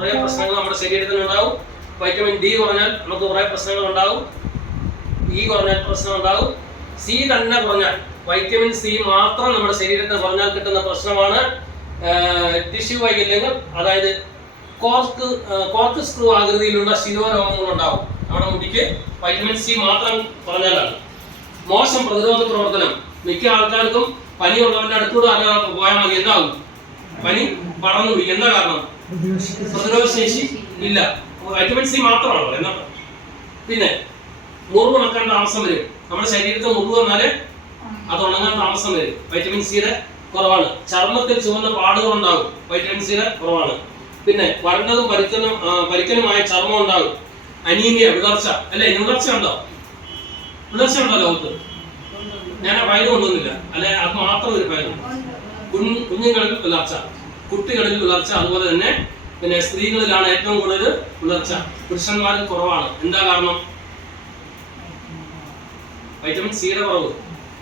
കുറേ പ്രശ്നങ്ങൾ നമ്മുടെ ശരീരത്തിന് ഉണ്ടാവും. വൈറ്റമിൻ ഡി കുറഞ്ഞാൽ നമുക്ക് കുറേ പ്രശ്നങ്ങൾ ഉണ്ടാവും. ഇ കുറഞ്ഞാൽ പ്രശ്നം ഉണ്ടാവും. സി തന്നെ കുറഞ്ഞാൽ, വൈറ്റമിൻ സി മാത്രം നമ്മുടെ ശരീരത്തിൽ കുറഞ്ഞാൽ കിട്ടുന്ന പ്രശ്നമാണ് ടിഷ്യൂ വൈകല്യങ്ങൾ. അതായത് കോർക്ക് സ്ക്രൂ ആകൃതിയിലുള്ള ശിരോരോഗങ്ങൾ ഉണ്ടാവും നമ്മുടെ മുടിക്ക് വൈറ്റമിൻ സി മാത്രം കുറഞ്ഞാലാണ്. മോശം പ്രതിരോധ പ്രവർത്തനം. മിക്ക ആൾക്കാർക്കും പനിയുള്ളവന്റെ അടുത്തൂടെ പോയാൽ മതി, എന്താവും? പനി പടർന്നു പിടിക്കും. എന്താ കാരണം? പ്രതിരോധ ശേഷി ഇല്ല. വൈറ്റമിൻ സി മാത്രമാണല്ലോ എന്നാ. പിന്നെ മുറിവ് ഉണക്കാൻ താമസം വരും. നമ്മുടെ ശരീരത്തിൽ മുറിവ് വന്നാല് അത് ഉണങ്ങാൻ താമസം വരും. വൈറ്റമിൻ സിയുടെ കുറവാണ്. ചർമ്മത്തിൽ ചുവന്ന പാടുകൾ ഉണ്ടാകും, വൈറ്റമിൻ സിയുടെ കുറവാണ്. പിന്നെ വരണ്ടതും പരിക്കനുമായ ചർമ്മം ഉണ്ടാകും. അനീമിയ, വിളർച്ച. അല്ലെ, വിളർച്ച ഉണ്ടോ? വിളർച്ച ഉണ്ടോ ലോകത്ത്? ഞാൻ ആ ഫയൽ കൊണ്ടുവന്നില്ല, അല്ലെ അത് മാത്രം ഒരു ഫയൽ. കുഞ്ഞുങ്ങളിൽ വിളർച്ച, കുട്ടികളിൽ വിളർച്ച, അതുപോലെ തന്നെ പിന്നെ സ്ത്രീകളിലാണ് ഏറ്റവും കൂടുതൽ വിളർച്ച, പുരുഷന്മാരിൽ കുറവാണ്. എന്താ കാരണം? വൈറ്റമിൻ സിയുടെ കുറവ്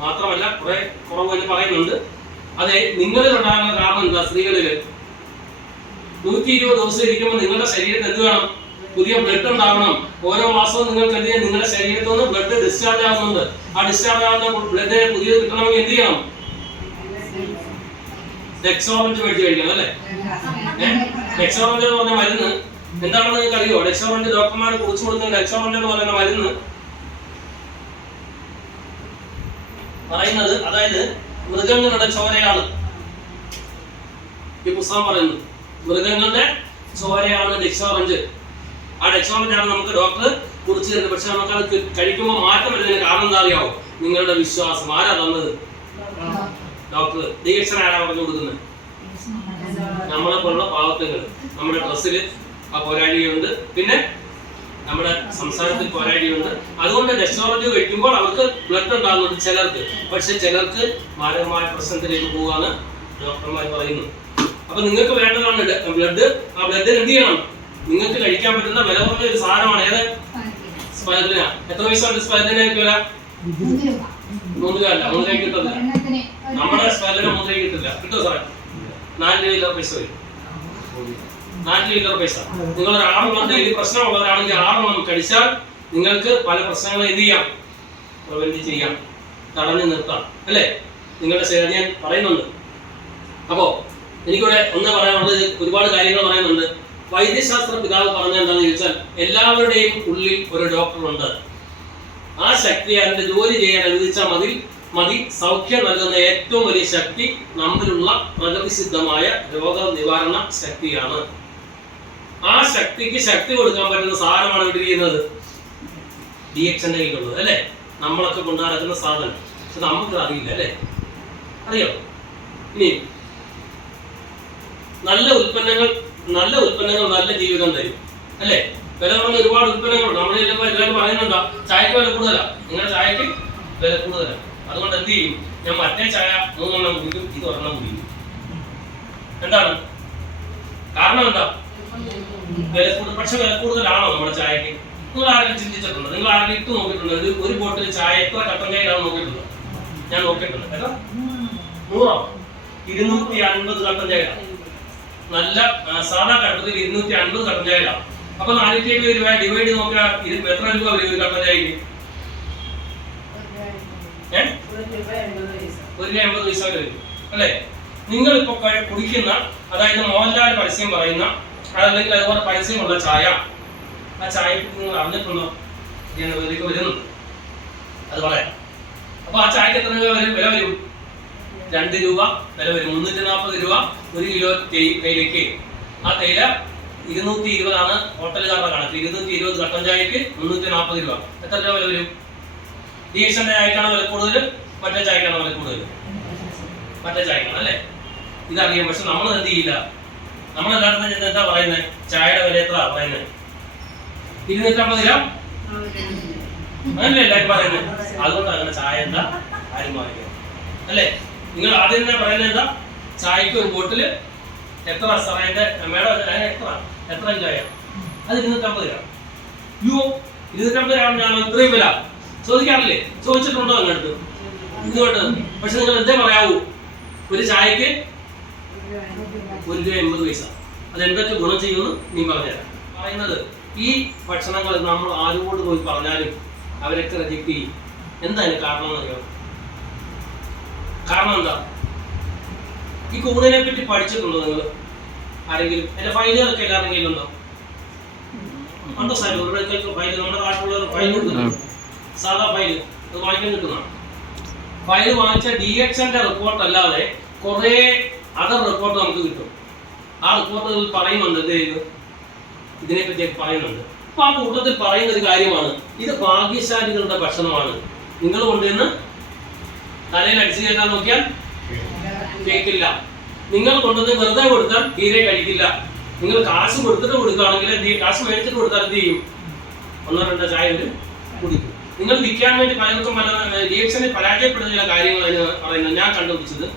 മാത്രമല്ല, കുറെ കുറവ് എന്ന് പറയുന്നുണ്ട്. അതെ, നിങ്ങളിൽ ഉണ്ടാകുന്ന കാരണം എന്താ? സ്ത്രീകളില് 120 ദിവസം ഇരിക്കുമ്പോൾ നിങ്ങളുടെ ശരീരത്തിൽ എന്ത് വേണം? പുതിയ ബ്ലഡ് ഉണ്ടാവണം. ഓരോ മാസവും നിങ്ങൾക്ക് എന്ത് ചെയ്യാം? നിങ്ങളുടെ ശരീരത്തിൽ നിന്ന് ബ്ലഡ് ഡിസ്ചാർജ് ആവുന്നുണ്ട്. ആ ഡിസ്ചാർജ് ആവുന്ന ബ്ലഡ് പുതിയത് കിട്ടണമെങ്കിൽ എന്ത് ചെയ്യണം? ഡെക്സോറന്റ് മേടിച്ച് കഴിക്കണം, അല്ലേ? ഡെക്സോറന്റ് എന്ന് പറഞ്ഞ മരുന്ന് എന്താണെന്ന് നിങ്ങൾക്ക് അറിയോ? ഡെക്സോറന്റ് ഡോക്ടർമാർ കുറിച്ച് കൊടുക്കുന്ന ഡെക്സോറന്റ് എന്ന് പറയുന്ന മരുന്ന് പറയുന്നത്, അതായത് മൃഗങ്ങളുടെ ചോരയാണ്. ഈ പുസ്തകം പറയുന്നത് മൃഗങ്ങളുടെ ചോരയാണ് ഡെക്സോറന്റ്. ആ ഡെക്സോറന്റ് ആണ് നമുക്ക് ഡോക്ടർ കുറിച്ച് തരുന്നത്. പക്ഷെ നമുക്ക് അത് കഴിക്കുമ്പോൾ മാറ്റം വരുന്നതിന് കാരണം എന്താ അറിയാവോ? നിങ്ങളുടെ വിശ്വാസം. ആരാ തന്നത്? ഡോക്ടർ. ഡീക്ഷൻ ആരാ പറഞ്ഞു കൊടുക്കുന്നത്? നമ്മളെ പോലുള്ള പാവത്തങ്ങൾ. നമ്മുടെ ഡ്രസ്സില് ആ പോരാടിയുണ്ട്, പിന്നെ നമ്മുടെ സംസാരത്തിൽ പോരാടിയുണ്ട്. അതുകൊണ്ട് ഡെക്സോറന്റ് കഴിക്കുമ്പോൾ അവർക്ക് ബ്ലഡ് ഉണ്ടാകുന്നുണ്ട് ചിലർക്ക്. പക്ഷെ ചിലർക്ക് മാരകമായ പ്രശ്നത്തിലേക്ക് പോകാന്ന് ഡോക്ടർമാർ പറയുന്നു. അപ്പൊ നിങ്ങൾക്ക് വേണ്ടതാണ് ബ്ലഡ്. ആ ബ്ലഡ് എന്ത് ചെയ്യണം? നിങ്ങൾക്ക് കഴിക്കാൻ പറ്റുന്ന വില കുറഞ്ഞ ഒരു സാധനമാണ്. ഏത്? സ്പൈറലിന. എത്ര പൈസ ഉണ്ട് സ്പൈറലിനൊക്കെ വില? 3 രൂപ കിട്ടില്ല. നമ്മുടെ സ്പൈറലിന 3 രൂപ കിട്ടില്ല. കിട്ടുമോ സാറേ? 4 രൂപ പൈസ വരും. 4 ലിറ്റർ പൈസ. നിങ്ങൾ 6 ഡെയിലി പ്രശ്നമുള്ളവരാണെങ്കിൽ 6 കഴിച്ചാൽ നിങ്ങൾക്ക് പല പ്രശ്നങ്ങളും എന്ത് ചെയ്യാം? പ്രിവെന്റ് ചെയ്യാം, തടഞ്ഞു നിർത്താം, അല്ലേ? നിങ്ങളുടെ ശരീരം ഞാൻ പറയുന്നുണ്ട്. അപ്പോ എനിക്കിവിടെ ഒന്ന് പറയാനുള്ളത്, ഒരുപാട് കാര്യങ്ങൾ പറയുന്നുണ്ട്. വൈദ്യശാസ്ത്ര പിതാവ് പറഞ്ഞ എന്താണെന്ന് ചോദിച്ചാൽ, എല്ലാവരുടെയും ഉള്ളിൽ ഒരു ഡോക്ടറുണ്ട്. ആ ശക്തി അതിന്റെ ജോലി ചെയ്യാൻ അനുവദിച്ചാൽ മതി. സൗഖ്യം നൽകുന്ന ഏറ്റവും വലിയ ശക്തി നമ്മിലുള്ള പ്രകൃതിസിദ്ധമായ രോഗനിവാരണ ശക്തിയാണ്. ആ ശക്തിക്ക് ശക്തി കൊടുക്കാൻ പറ്റുന്ന സാധനമാണ് ഇവിടെ ചെയ്യുന്നത് DXന്റെ കയ്യിലുള്ളത്, അല്ലേ? നമ്മളൊക്കെ കൊണ്ടു നടക്കുന്ന സാധനം. പക്ഷെ നമുക്ക് അറിയില്ല, അല്ലേ? അറിയോ? ഇനി നല്ല ഉൽപ്പന്നങ്ങൾ നല്ല ജീവിതം തരും, അല്ലേ? വില കുറഞ്ഞ ഒരുപാട് ഉൽപ്പന്നങ്ങളുണ്ട്. നമ്മൾ ചിലപ്പോൾ എല്ലാവരും പറയുന്നുണ്ടോ ചായക്ക് വില കൂടുതലാണ്, നിങ്ങളുടെ ചായക്ക് വില കൂടുതലാണ്. അതുകൊണ്ട് എന്ത് ചെയ്യും? ഞാൻ മറ്റേ ചായ 3 കുടിക്കും, ഇത് 1 കുടിക്കും. എന്താണ് കാരണം? എന്താ? വില കൂടുതൽ. പക്ഷെ വില കൂടുതലാണോ നമ്മുടെ ചായക്ക്? നിങ്ങൾ ആരെങ്കിലും ചിന്തിച്ചിട്ടുണ്ടോ? നിങ്ങൾ ആരെങ്കിലും ഇട്ട് നോക്കിയിട്ടുണ്ടോ? ഒരു ബോട്ടിൽ ചായ എത്ര കട്ടൻ ചായയിലാണെന്ന് നോക്കിയിട്ടുണ്ടോ? ഞാൻ നോക്കിയിട്ടുണ്ട്. എത്ര? 100? 250 കട്ടൻ ചായ. നല്ല സാധാ കട്ടത്തിൽ 250 കട്ടൻ ചായയിലാണ്. അപ്പൊ 470 രൂപ ഡിവൈഡ് നോക്കിയാൽ എത്ര രൂപ വരും ഒരു കട്ടൻ ചായക്ക്? 1.80 പൈസ വരും, അല്ലേ? നിങ്ങളിപ്പോ കുടിക്കുന്ന, അതായത് മോഹൻലാൽ പരസ്യം പറയുന്ന, അതല്ലെങ്കിൽ അതുപോലെ പരസ്യമുള്ള ചായ, ആ ചായക്ക് നിങ്ങൾ അറിഞ്ഞിട്ടുണ്ടോ? ഞാൻ ഇതിലേക്ക് വരുന്നുണ്ട്, അത് പറയാം. അപ്പൊ ആ ചായക്ക് എത്ര രൂപ വില വരും? 2 രൂപ വില വരും. 340 രൂപ 1 കിലോ തേയിലയ്ക്ക്. ആ തേയില 220 ആണ് ഹോട്ടലുകാരുടെ കണക്ക്. 220 കട്ടൻ ചായക്ക് 340 രൂപ. എത്ര രൂപ വില വരും? DXന്റെ ചായക്കാണ് വില കൂടുതൽ, മറ്റേ ചായക്കാണ് വില കൂടുതൽ? മറ്റേ ചായക്കാണ്, അല്ലേ? ഇതറിയാം. പക്ഷെ നമ്മൾ എന്ത് ചെയ്യില്ല. നമ്മളെല്ലായിടത്തും എന്താ പറയുന്നത്? ചായയുടെ വില എത്ര പറയുന്നത്? 250 രൂപ അങ്ങനല്ലേ എല്ലാവരും പറയുന്നത്? അതുകൊണ്ട് അങ്ങനെ ചായ എന്താ ആരും വാങ്ങിക്കണം, അല്ലേ? നിങ്ങൾ ആദ്യം തന്നെ പറയുന്നത് എന്താ? ചായക്ക് ഒരു ബോട്ടില് എത്ര സാറേന്റെ മേഡം എത്ര ചായ? അത് 250 രൂപ. 250 രൂപ ഞാൻ ഇത്രയും വില ചോദിക്കാറില്ലേ? ചോദിച്ചിട്ടുണ്ടോ അങ്ങോട്ട്? ഇതുകൊണ്ട്. പക്ഷെ നിങ്ങൾ എന്തേ പറയാവൂ? ഒരു ചായക്ക് 1 രൂപ 80 പൈസ. അതെന്തൊക്കെ ഗുണം ചെയ്യുമെന്ന് നീ പറഞ്ഞുതരാം. പറയുന്നത് ഈ ഭക്ഷണങ്ങൾ നമ്മൾ ആരോട് പോയി പറഞ്ഞാലും അവരൊക്കെ റിജക്ട് ചെയ്യും. എന്താ അതിന് കാരണം എന്നറിയാം? കാരണം എന്താ? ഈ കൂണിനെ പറ്റി പഠിച്ചിട്ടുണ്ടോ നിങ്ങൾ ആരെങ്കിലും? എന്റെ ഫയലുകളൊക്കെ എല്ലാവരുടെ കയ്യിലുണ്ടോ? ഉണ്ടോ സാർ? ഫയൽ നമ്മുടെ നാട്ടിലുള്ള ഫയൽ കൊടുക്കുന്നുണ്ട്, സാധാ ഫയൽ, അത് വാങ്ങിക്കാൻ കിട്ടുന്നതാണ്. ഫയൽ വാങ്ങിച്ച DXന്റെ റിപ്പോർട്ട് അല്ലാതെ കുറെ അതർ റിപ്പോർട്ട് നമുക്ക് കിട്ടും. ആ റിപ്പോർട്ടുകളിൽ പറയുന്നുണ്ട് എന്ത് ചെയ്തു ഇതിനെപ്പറ്റിയൊക്കെ പറയുന്നുണ്ട്. അപ്പൊ ആ കൂട്ടത്തിൽ പറയുന്ന ഒരു കാര്യമാണ്, ഇത് ഭാഗ്യശാലികളുടെ ഭക്ഷണമാണ്. നിങ്ങൾ കൊണ്ടുവന്ന് തലയിൽ അടിച്ചു കയറ്റാൻ നോക്കിയാൽ കേൾക്കില്ല. നിങ്ങൾ കൊണ്ടുവന്ന് വെറുതെ കൊടുത്താൽ തീരെ കഴിക്കില്ല. നിങ്ങൾ കാശ് കൊടുത്തിട്ട് കൊടുക്കുകയാണെങ്കിൽ, കാശ് മേടിച്ചിട്ട് കൊടുത്താൽ എന്ത് ചെയ്യും? 1-2 ചായ കുടിക്കും. നിങ്ങൾ വിൽക്കാൻ വേണ്ടി പലർക്കും റിയാക്ഷനിൽ പരാജയപ്പെടുന്ന ചില കാര്യങ്ങൾ പറയുന്നത് ഞാൻ കണ്ടുപിടിച്ചത്.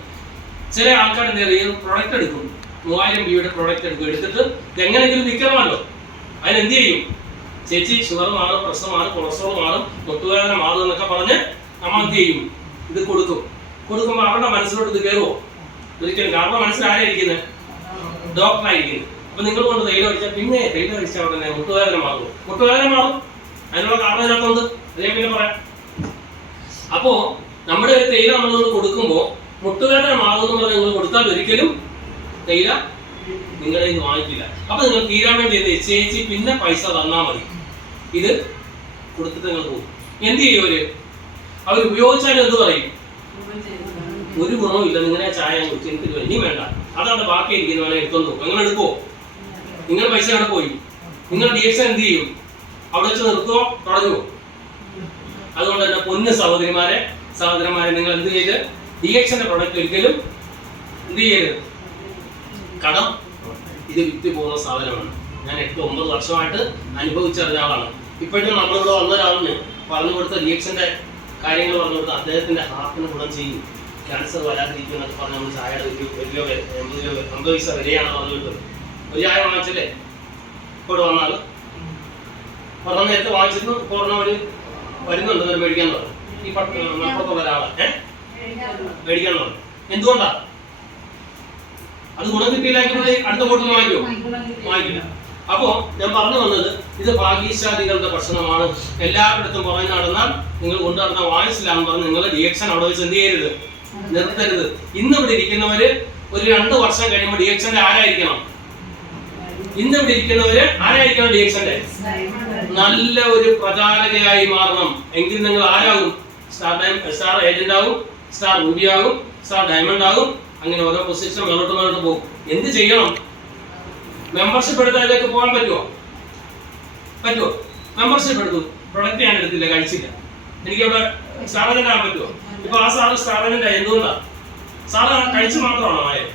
ചില ആൾക്കാർ എന്ത് ചെയ്യും? പ്രൊഡക്റ്റ് എടുക്കും, 3000 രൂപയുടെ പ്രൊഡക്റ്റ് എടുക്കും. എടുത്തിട്ട് എങ്ങനെയെങ്കിലും വിൽക്കണമല്ലോ, അതിനെന്ത് ചെയ്യും? ചേച്ചി ഷുഗർ മാറും, പ്രഷർ മാറും, കൊളസ്ട്രോൾ മാറും, മുട്ടുവേദന മാറും എന്നൊക്കെ പറഞ്ഞ് നമ്മൾ എന്ത് ചെയ്യും? ഇത് കൊടുക്കും. കൊടുക്കുമ്പോൾ അവരുടെ മനസ്സിലോട്ട് ഇത് കയറുമോ? ഒരിക്കലും. അവരുടെ മനസ്സിലായിരിക്കുന്നത് ഡോക്ടറായിരിക്കുന്നത്. അപ്പൊ നിങ്ങൾ കൊണ്ട് തൈലം അടിച്ചാൽ പിന്നെ തൈലം അടിച്ചാൽ ഉടനെ മുട്ടുവേദന മാറും. മുട്ടുവേദന മാറും, അതിനുള്ള കാരണം ഇതിനകത്തുണ്ട്. അതേ പിന്നെ പറയാം. അപ്പോ നമ്മുടെ ഒരു തൈല നമ്മളൊന്ന് കൊടുക്കുമ്പോൾ മുട്ടുവേദന മാറുമെന്ന് പറഞ്ഞ് നിങ്ങൾ കൊടുത്താൽ ഒരിക്കലും തൈല നിങ്ങളുടെ ഇത് വാങ്ങിക്കില്ല. അപ്പൊ നിങ്ങൾ തീരാൻ വേണ്ടി എന്ത് ചെയ്യും? ചേച്ചി പിന്നെ പൈസ തന്നാൽ മതി, ഇത് കൊടുത്തിട്ട് നിങ്ങൾ പോകും. എന്ത് ചെയ്യും അവർ ഉപയോഗിച്ചാലും എന്ത് പറയും? ഒരു ഗുണവും ഇല്ല, നിങ്ങളെ ചായ കുറിച്ച് എനിക്ക് ഇനി വേണ്ട, അതാണ് ബാക്കി ഇരിക്കുന്ന വേണേ എടുത്തോണ്ടു. നിങ്ങൾ എടുക്കുമോ? നിങ്ങൾ പൈസ അവിടെ പോയി നിങ്ങൾ DX എന്ത് ചെയ്യും? അവിടെ വെച്ച് നിർത്തുമോ? തുടങ്ങുമോ? അതുകൊണ്ട് തന്നെ പൊന്ന് സഹോദരന്മാരെ നിങ്ങൾ എന്ത് ചെയ്ത് DXന്റെ പ്രൊഡക്റ്റ് ഒരിക്കലും എന്ത് ചെയ്യരുത്? കടം ഇത് വിറ്റ് പോകുന്ന സാധനമാണ്. ഞാൻ 8-9 വർഷമായിട്ട് അനുഭവിച്ചറിഞ്ഞ ആളാണ്. ഇപ്പോഴും നമ്മളിവിടെ വന്ന ഒരാളിന് പറഞ്ഞു കൊടുത്ത DXന്റെ കാര്യങ്ങൾ പറഞ്ഞു കൊടുത്ത അദ്ദേഹത്തിന്റെ ഹാർട്ടിന് ഗുണം ചെയ്യും, ക്യാൻസർ വരാതിരിക്കും എന്നൊക്കെ പറഞ്ഞ് നമ്മൾ ചായയുടെ 50 പൈസ വിലയാണ് പറഞ്ഞിട്ട് ഒരു ചായ വാങ്ങിച്ചല്ലേ ഇവിടെ വന്നാൽ പറഞ്ഞ നേരത്തെ വാങ്ങിച്ചിരുന്നു. കൊറോണവര് വരുന്നുണ്ട് മേടിക്കാൻ പറഞ്ഞു. ഈ അപ്പുറത്തുള്ള ഒരാളെ മേടിക്കാൻ പറഞ്ഞു. എന്തുകൊണ്ടാ? അത് ഗുണം കിട്ടിയില്ലെങ്കിൽ അടുത്ത ബോട്ടിൽ വാങ്ങിക്കില്ല. അപ്പോ ഞാൻ പറഞ്ഞു വന്നത്, ഇത് ഭാഗ്യശാലികളുടെ ഭക്ഷണമാണ്. എല്ലാവരിടത്തും പുറമെ നടന്നാൽ നിങ്ങൾ കൊണ്ടു നടന്നാൽ വാങ്ങിച്ചില്ലാന്ന് പറഞ്ഞ് നിങ്ങൾ DX അവിടെ വെച്ച് എന്ത് ചെയ്യരുത്? നിർത്തരുത്. ഇന്ന് ഇവിടെ ഇരിക്കുന്നവര് ഒരു 2 വർഷം കഴിയുമ്പോൾ DXന്റെ ആരായിരിക്കണം? ഇന്ന് ഇവിടെ ഇരിക്കുന്നവര് ആരായിരിക്കണം? DXന്റെ നല്ല ഒരു പ്രചാരകയായി മാറണം. എങ്കിൽ നിങ്ങൾ ആരാകും? സ്റ്റാർ ഏജന്റ് ആകും, സ്റ്റാർ റൂബി ആകും, സ്റ്റാർ ഡയമണ്ട് ആകും. അങ്ങനെ ഓരോ പൊസിഷൻ മുന്നോട്ട് പോകും. എന്ത് ചെയ്യണം? മെമ്പർഷിപ്പ് എടുത്താലേക്ക് പോകാൻ പറ്റുമോ? മെമ്പർഷിപ്പ് എടുത്തു, പ്രൊഡക്റ്റ് ഞാൻ എടുത്തില്ല, കഴിച്ചില്ല, എനിക്ക് അവിടെ സ്റ്റാർ ആകാൻ പറ്റുമോ? ഇപ്പൊ ആ സാറ് സ്റ്റാർ എന്തുകൊണ്ടാ? സാറ് കഴിച്ചു മാത്രമാണോ ആയത്?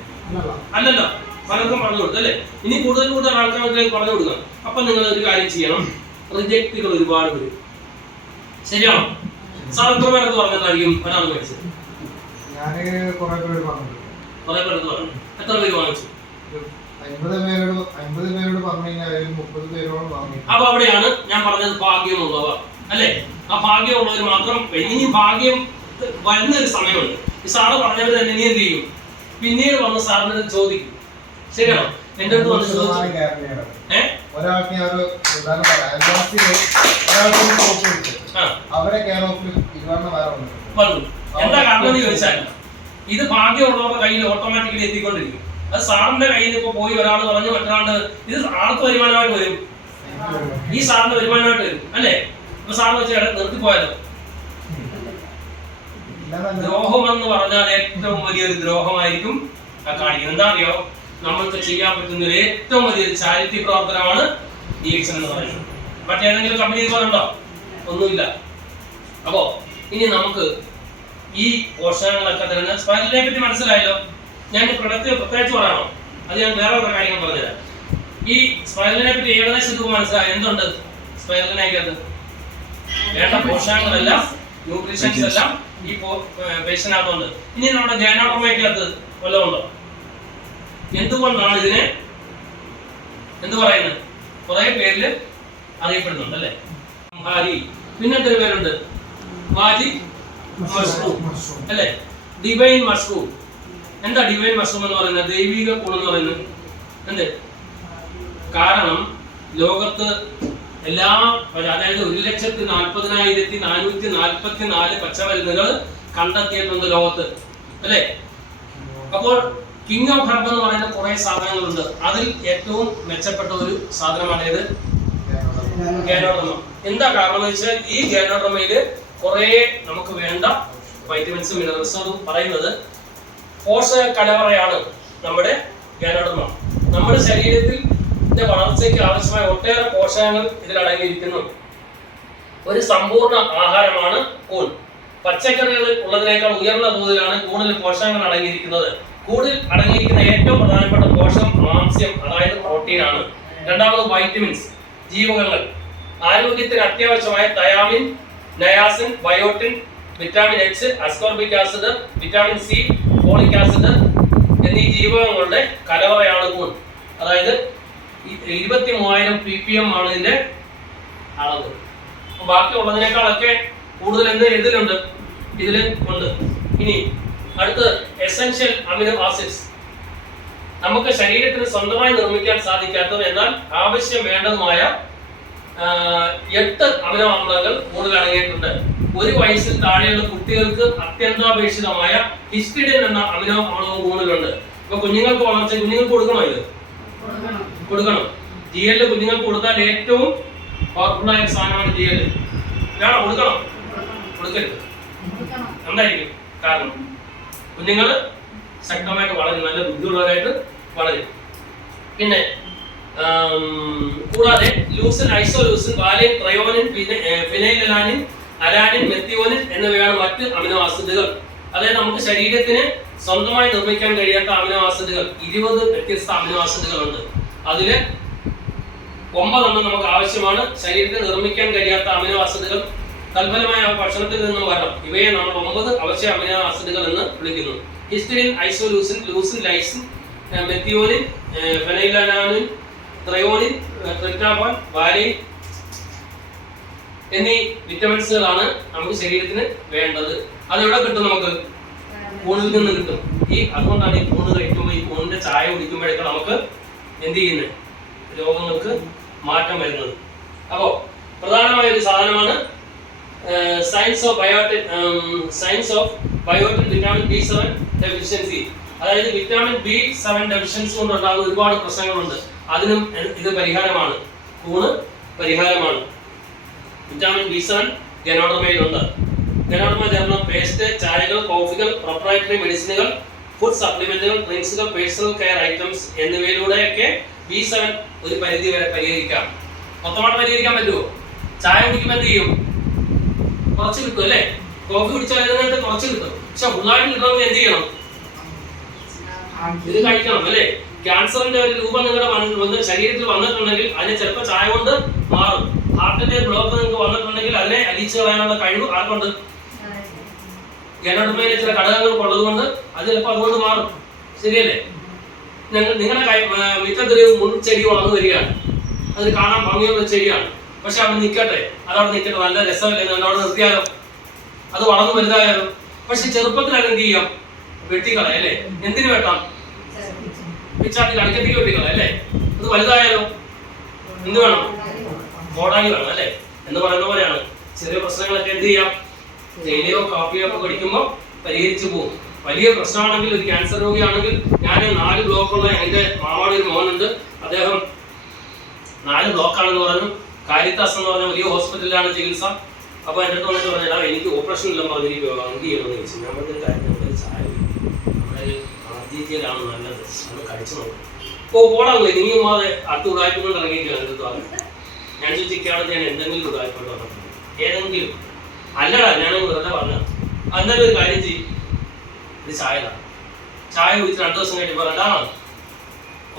അല്ലല്ലോ, പലർക്കും പറഞ്ഞു കൊടുത്തു അല്ലേ? ഇനി കൂടുതൽ ആൾക്കാർക്ക് പറഞ്ഞു കൊടുക്കണം. അപ്പൊ നിങ്ങൾ ഒരു കാര്യം ചെയ്യണം, റിജക്റ്റുകൾ ഒരുപാട് വരും. ശരിയാണോ? സാർ എത്ര പേരൊക്കെ പറഞ്ഞിട്ടായിരിക്കും ഒരാൾ മേടിച്ചത്? കുറെ പേരൊക്കെ പറഞ്ഞു. എത്ര പേര് വാങ്ങിച്ചു? 50 പേരോട് പറഞ്ഞു കഴിഞ്ഞാൽ 30 പേരോട് വാങ്ങി. അപ്പൊ അവിടെയാണ് ഞാൻ പറഞ്ഞത് ഭാഗ്യമുള്ളവ അല്ലെ? ആ ഭാഗ്യമുള്ളവർ മാത്രം. ഇനി ഭാഗ്യം വരുന്നൊരു സമയമുണ്ട്. ഈ സാറ് പറഞ്ഞവർ തന്നെ ഇനി എന്ത് ചെയ്യും? പിന്നീട് വന്ന് സാറിന് ചോദിക്കും. ശരിയാണോ? എന്റെ അടുത്ത് വന്ന് എന്താ കാരണം എന്ന് ചോദിച്ചാൽ, ഇത് ഭാഗ്യമുള്ളവരുടെ കയ്യിൽ ഓട്ടോമാറ്റിക്കലി എത്തിക്കൊണ്ടിരിക്കും. അത് സാറിന്റെ കയ്യിൽ ഇപ്പൊ പോയി ഒരാൾ പറഞ്ഞു മറ്റൊരാള് ഇത് ആർക്ക് വരുമാനമായിട്ട് വരും? ഈ സാറിന്റെ വരുമാനമായിട്ട് വരും അല്ലേ? ഇപ്പൊ സാറിന് വെച്ചാൽ നിർത്തിപ്പോയാലോ? ദ്രോഹം എന്ന് പറഞ്ഞാൽ ഏറ്റവും വലിയൊരു ദ്രോഹമായിരിക്കും കാണിക്കുന്നത്. എന്താ അറിയോ? നമ്മൾക്ക് ചെയ്യാൻ പറ്റുന്ന ഒരു ഏറ്റവും വലിയൊരു ചാരിറ്റി പ്രവർത്തനമാണ് DX എന്ന് പറയുന്നത്. മറ്റേതെങ്കിലും കമ്പനി ഇതുപോലുണ്ടോ? ഒന്നുമില്ല. അപ്പോ ഇനി നമുക്ക് ഈ പോഷകങ്ങളൊക്കെ തരുന്ന സ്പൈറലിനെ പറ്റി മനസ്സിലായല്ലോ. ഞാൻ പ്രൊഡക്റ്റ് പ്രത്യേകിച്ച് പറയണോ? അത് ഞാൻ വേറെ ഒരു കാര്യങ്ങൾ പറഞ്ഞുതരാം. ഈ സ്പൈറലിനെ പറ്റി ഏകദേശം ഇത് മനസ്സിലായി. എന്തുണ്ട് സ്പൈറലിനകത്ത്? വേണ്ട പോഷകങ്ങളെല്ലാം, ന്യൂട്രീഷൻസ് എല്ലാം ഈ പേഷ്യനകത്തുണ്ട്. ഇനി നമ്മുടെ ഗൈനക്കോളജിക്കകത്ത് വല്ലതും ഉണ്ടോ? എന്തുകൊണ്ടാണ് ഇതിനെ എന്ത് പറയുന്നത്? കുറെ പേരില് അറിയപ്പെടുന്നുണ്ട് അല്ലെ? പിന്നത്തെ ഒരു പേരുണ്ട് മാജിക് മഷ്റൂം അല്ലെ? Divine mushroom. എന്താ ഡിവൈൻ മഷ്റൂം എന്ന് പറയുന്നത്? ദൈവിക കൂൺ എന്ന് പറയുന്നത് എന്ത്? കാരണം ലോകത്ത് എല്ലാ, അതായത് 1,40,444 പച്ചമരുന്നുകൾ കണ്ടെത്തിയിട്ടുണ്ട് ലോകത്ത്, അല്ലേ? അപ്പോൾ കിങ് ഓഫ് ഹെർബ് എന്ന് പറയുന്ന കുറെ സാധനങ്ങളുണ്ട്. അതിൽ ഏറ്റവും മെച്ചപ്പെട്ട ഒരു സാധനമാണ് ഇത് ഗാനോഡർമ. എന്താ കാരണം എന്ന് വെച്ചാൽ ഈ ഗാനോഡർമയില് കുറെ നമുക്ക് വേണ്ട വൈറ്റമിൻസും മിനറൽസും അത് പറയുന്നത് പോഷക കലവറയാണ് നമ്മുടെ ഗാനോഡർമ. നമ്മുടെ ശരീരത്തിന്റെ വളർച്ചയ്ക്ക് ആവശ്യമായ ഒട്ടേറെ പോഷകങ്ങൾ ഇതിൽ അടങ്ങിയിരിക്കുന്നു. ഒരു സമ്പൂർണ്ണ ആഹാരമാണ് കൂൺ. പച്ചക്കറികളിൽ ഉള്ളതിനേക്കാൾ ഉയർന്ന തോതിലാണ് കൂടുതൽ പോഷകങ്ങൾ അടങ്ങിയിരിക്കുന്നത്. കൂടിൽ അടങ്ങിയിരിക്കുന്ന ഏറ്റവും പ്രധാനപ്പെട്ട പോഷകം മാംസ്യം, അതായത് പ്രോട്ടീനാണ്. രണ്ടാമത് വൈറ്റമിൻസ്, ജീവകങ്ങൾ. ആരോഗ്യത്തിന് അത്യാവശ്യമായ thiamine, niacin, biotin, vitamin H, ascorbic acid, vitamin C, folic acid എന്നീ ജീവകങ്ങളുടെ കലവറയാണ് കൂൺ. അതായത് 23,000 ppm ആണ് ഇതിന്റെ അളവ്. ബാക്കിയുള്ളതിനേക്കാളൊക്കെ കൂടുതൽ ഇതിലുണ്ട്. ഇനി അടുത്ത് എസെൻഷ്യൽ അമിനോ ആസിഡ്സ്. നമുക്ക് ശരീരത്തിന് സ്വന്തമായി നിർമ്മിക്കാൻ സാധിക്കാത്തത് എന്നാൽ ആവശ്യം വേണ്ടതുമായ 8 അമിനോ ആമ്ലങ്ങൾ കൂടുതൽ അടങ്ങിയിട്ടുണ്ട്. 1 വയസ്സിൽ താഴെയുള്ള കുട്ടികൾക്ക് അത്യന്താപേക്ഷിതമായ ഹിസ്റ്റിഡിൻ എന്ന അമിനോ ആമ്ലവും കൂടുതലുണ്ട്. ഇപ്പൊ കുഞ്ഞുങ്ങൾക്ക് വളർച്ച, കുഞ്ഞുങ്ങൾക്ക് കൊടുക്കണോ? ഇത് കൊടുക്കണം. GL കുഞ്ഞുങ്ങൾക്ക് കൊടുത്താൽ ഏറ്റവും പവർഫുൾ ആയ സാധനമാണ് GL. വേണം, കൊടുക്കണം. കൊടുക്കരുത്. എന്തായിരിക്കും കാരണം? കുഞ്ഞുങ്ങൾ ശക്തമായിട്ട് വളരും, നല്ല ബുദ്ധിയുള്ളവരായിട്ട് വളരും. പിന്നെ കൂടാതെ ലൂസിൻ, ഐസോലൂസിൻ, വാലിൻ, ട്രയോനിൻ, ഫിനൈലലാനിൻ, അലാനിൻ, മെത്തിയോനിൻ എന്നിവയാണ് മറ്റ് അമിനോ ആസിഡുകൾ. അതായത് നമുക്ക് ശരീരത്തിന് സ്വന്തമായി നിർമ്മിക്കാൻ കഴിയാത്ത അമിനോ ആസിഡുകൾ 20 വ്യത്യസ്ത അമിനോ ആസിഡുകൾ ഉണ്ട്. അതില് 9 നമുക്ക് ആവശ്യമാണ്. ശരീരത്തിന് നിർമ്മിക്കാൻ കഴിയാത്ത അമിനോ ആസിഡുകൾ തൽഫലമായ ഭക്ഷണത്തിൽ നിന്നും വരണം. ഇവയെ നമ്മൾ 9 അവശ്യ അമിനോ ആസിഡുകൾ എന്ന് വിളിക്കുന്നു. Histidine, isoleucine, leucine, lysine, methionine, phenylalanine, threonine, tryptophan, valine എന്നീ വിറ്റമിൻസുകളാണ് നമുക്ക് ശരീരത്തിന് വേണ്ടത്. അതെവിടെ കിട്ടും? നമുക്ക് കൂണിൽ നിന്ന് കിട്ടും. അതുകൊണ്ടാണ് ഈ കൂണ് കഴിക്കുമ്പോൾ, ഈ കൂണിന്റെ ചായ കുടിക്കുമ്പോഴൊക്കെ നമുക്ക് എന്ത് ചെയ്യുന്നത്? രോഗങ്ങൾക്ക് മാറ്റം വരുന്നത്. അപ്പോ പ്രധാനമായ ഒരു സാധനമാണ് science of biotin vitamin B7 deficiency. അതായത് വിറ്റാമിൻ B7 ഡെഫിഷ്യൻസി കൊണ്ടുണ്ടാകുന്ന ഒരുപാട് പ്രശ്നങ്ങളുണ്ട്. അതിനും ഇത് പരിഹാരമാണ്. കൂണ് പരിഹാരമാണ്. വിറ്റാമിൻ B7 ഗാനോഡർമയിലുണ്ട്. ഗാനോഡർമ ചേർന്ന പേസ്റ്റ്, ചായകൾ, കോഫികൾ, പ്രൊപ്രൈറ്ററി മെഡിസിനുകൾ, ഫുഡ് സപ്ലിമെന്റുകൾ, ഡ്രിങ്ക്സുകൾ, പേഴ്സണൽ കെയർ ഐറ്റംസ് എന്നിവയിലൂടെയൊക്കെ B7 ഒരു പരിധി വരെ പരിഹരിക്കാം. മൊത്തമായിട്ട് പരിഹരിക്കാൻ പറ്റുമോ? ചായ കുടിക്കുമ്പോൾ എന്ത് ചെയ്യും? കുറച്ച് കിട്ടും, അല്ലേ? കോഫി കുടിച്ചാൽ അതിനകത്ത് കുറച്ച് കിട്ടും. പക്ഷെ ഫുള്ളായിട്ട് കിട്ടണമെങ്കിൽ എന്ത് ചെയ്യണം? ഇത് കഴിക്കണം, അല്ലേ? ക്യാൻസറിന്റെ ഒരു രൂപം നിങ്ങളുടെ ശരീരത്തിൽ വന്നിട്ടുണ്ടെങ്കിൽ അതിനെ ചിലപ്പോൾ ചായ കൊണ്ട് മാറും. ഹാർട്ടിന്റെ ബ്ലോക്ക് നിങ്ങൾക്ക് വന്നിട്ടുണ്ടെങ്കിൽ അതിനെ അലിച്ചു കളയാനുള്ള കഴിവ് ആർക്കുണ്ട്? ഗാനോഡർമയിലെ ചില ഘടകങ്ങൾ ഉള്ളതുകൊണ്ട് അത് ചിലപ്പോൾ അതുകൊണ്ട് മാറും. ശരിയല്ലേ? നിങ്ങളുടെ മിറ്റത്തൊരു മുൻചെടി വളർന്നു വരികയാണ്. അത് കാണാൻ ഭംഗിയുള്ള ചെടിയാണ്. പക്ഷെ അവിടെ നിൽക്കട്ടെ, അതവിടെ നിൽക്കട്ടെ, നല്ല രസമല്ലേ, അവിടെ നിർത്തിയാലോ, അത് വളർന്നു വലുതായാലോ. പക്ഷെ ചെറുപ്പത്തിൽ അത് എന്ത് ചെയ്യാം? വെട്ടിക്കളയാം, അല്ലേ? എന്തിനു വെട്ടാം? പിച്ചാത്തി കണക്കത്തേക്ക് വെട്ടിക്കളയാം, അല്ലേ? അത് വലുതായാലോ എന്ത് വേണം? കോടാലി വേണം, അല്ലേ? എന്ന് പറയുന്ന പോലെയാണ് ചെറിയ പ്രശ്നങ്ങളൊക്കെ എന്ത് ചെയ്യാം? തേയിലയോ കാപ്പിയോ ഒക്കെ കടിക്കുമ്പോൾ പരിഹരിച്ചു പോകും. വലിയ പ്രശ്നമാണെങ്കിൽ, ഒരു ക്യാൻസർ രോഗിയാണെങ്കിൽ, ഞാൻ 4 ബ്ലോക്കുള്ള എൻ്റെ മാമാടെ ഒരു മോനുണ്ട്. അദ്ദേഹം 4 ബ്ലോക്കാണെന്ന് പറഞ്ഞു. കാരിത്താസ് എന്ന് പറഞ്ഞ വലിയ ഹോസ്പിറ്റലിലാണ് ചികിത്സ. അപ്പൊ എൻ്റെ അടുത്ത് വന്നിട്ട് പറഞ്ഞാൽ എനിക്ക് ഓപ്പറേഷൻ ഇല്ലെന്ന് പറഞ്ഞു എന്ത് ചെയ്യണമെന്ന് ചോദിച്ചു. ഞാൻ പറഞ്ഞൊരു കാര്യം, ചായ നമ്മുടെ ആർജിക്കലാണ് നല്ലത്, അത് കഴിച്ചു നോക്കും. പോടാൻ പോയി, നീ അത് അടുത്ത് ഉടായ്പകൊണ്ട് ഇറങ്ങിയിരിക്കുകയാണ് എൻ്റെ അടുത്ത്. ഞാൻ ചോദിച്ചിരിക്കുകയാണെങ്കിൽ ഞാൻ എന്തെങ്കിലും ഉടായ്പണ്ട് വന്നിട്ടുണ്ട്, ഏതെങ്കിലും? അല്ലടാ, ഞാനങ്ങ് വെറുതെ പറഞ്ഞു. എന്നാലും ഒരു കാര്യം ചെയ്യും, ഇത് ചായതാണ്. ചായ കുടിച്ച് 2 ദിവസം കഴിയുമ്പോൾ രണ്ടാണോ?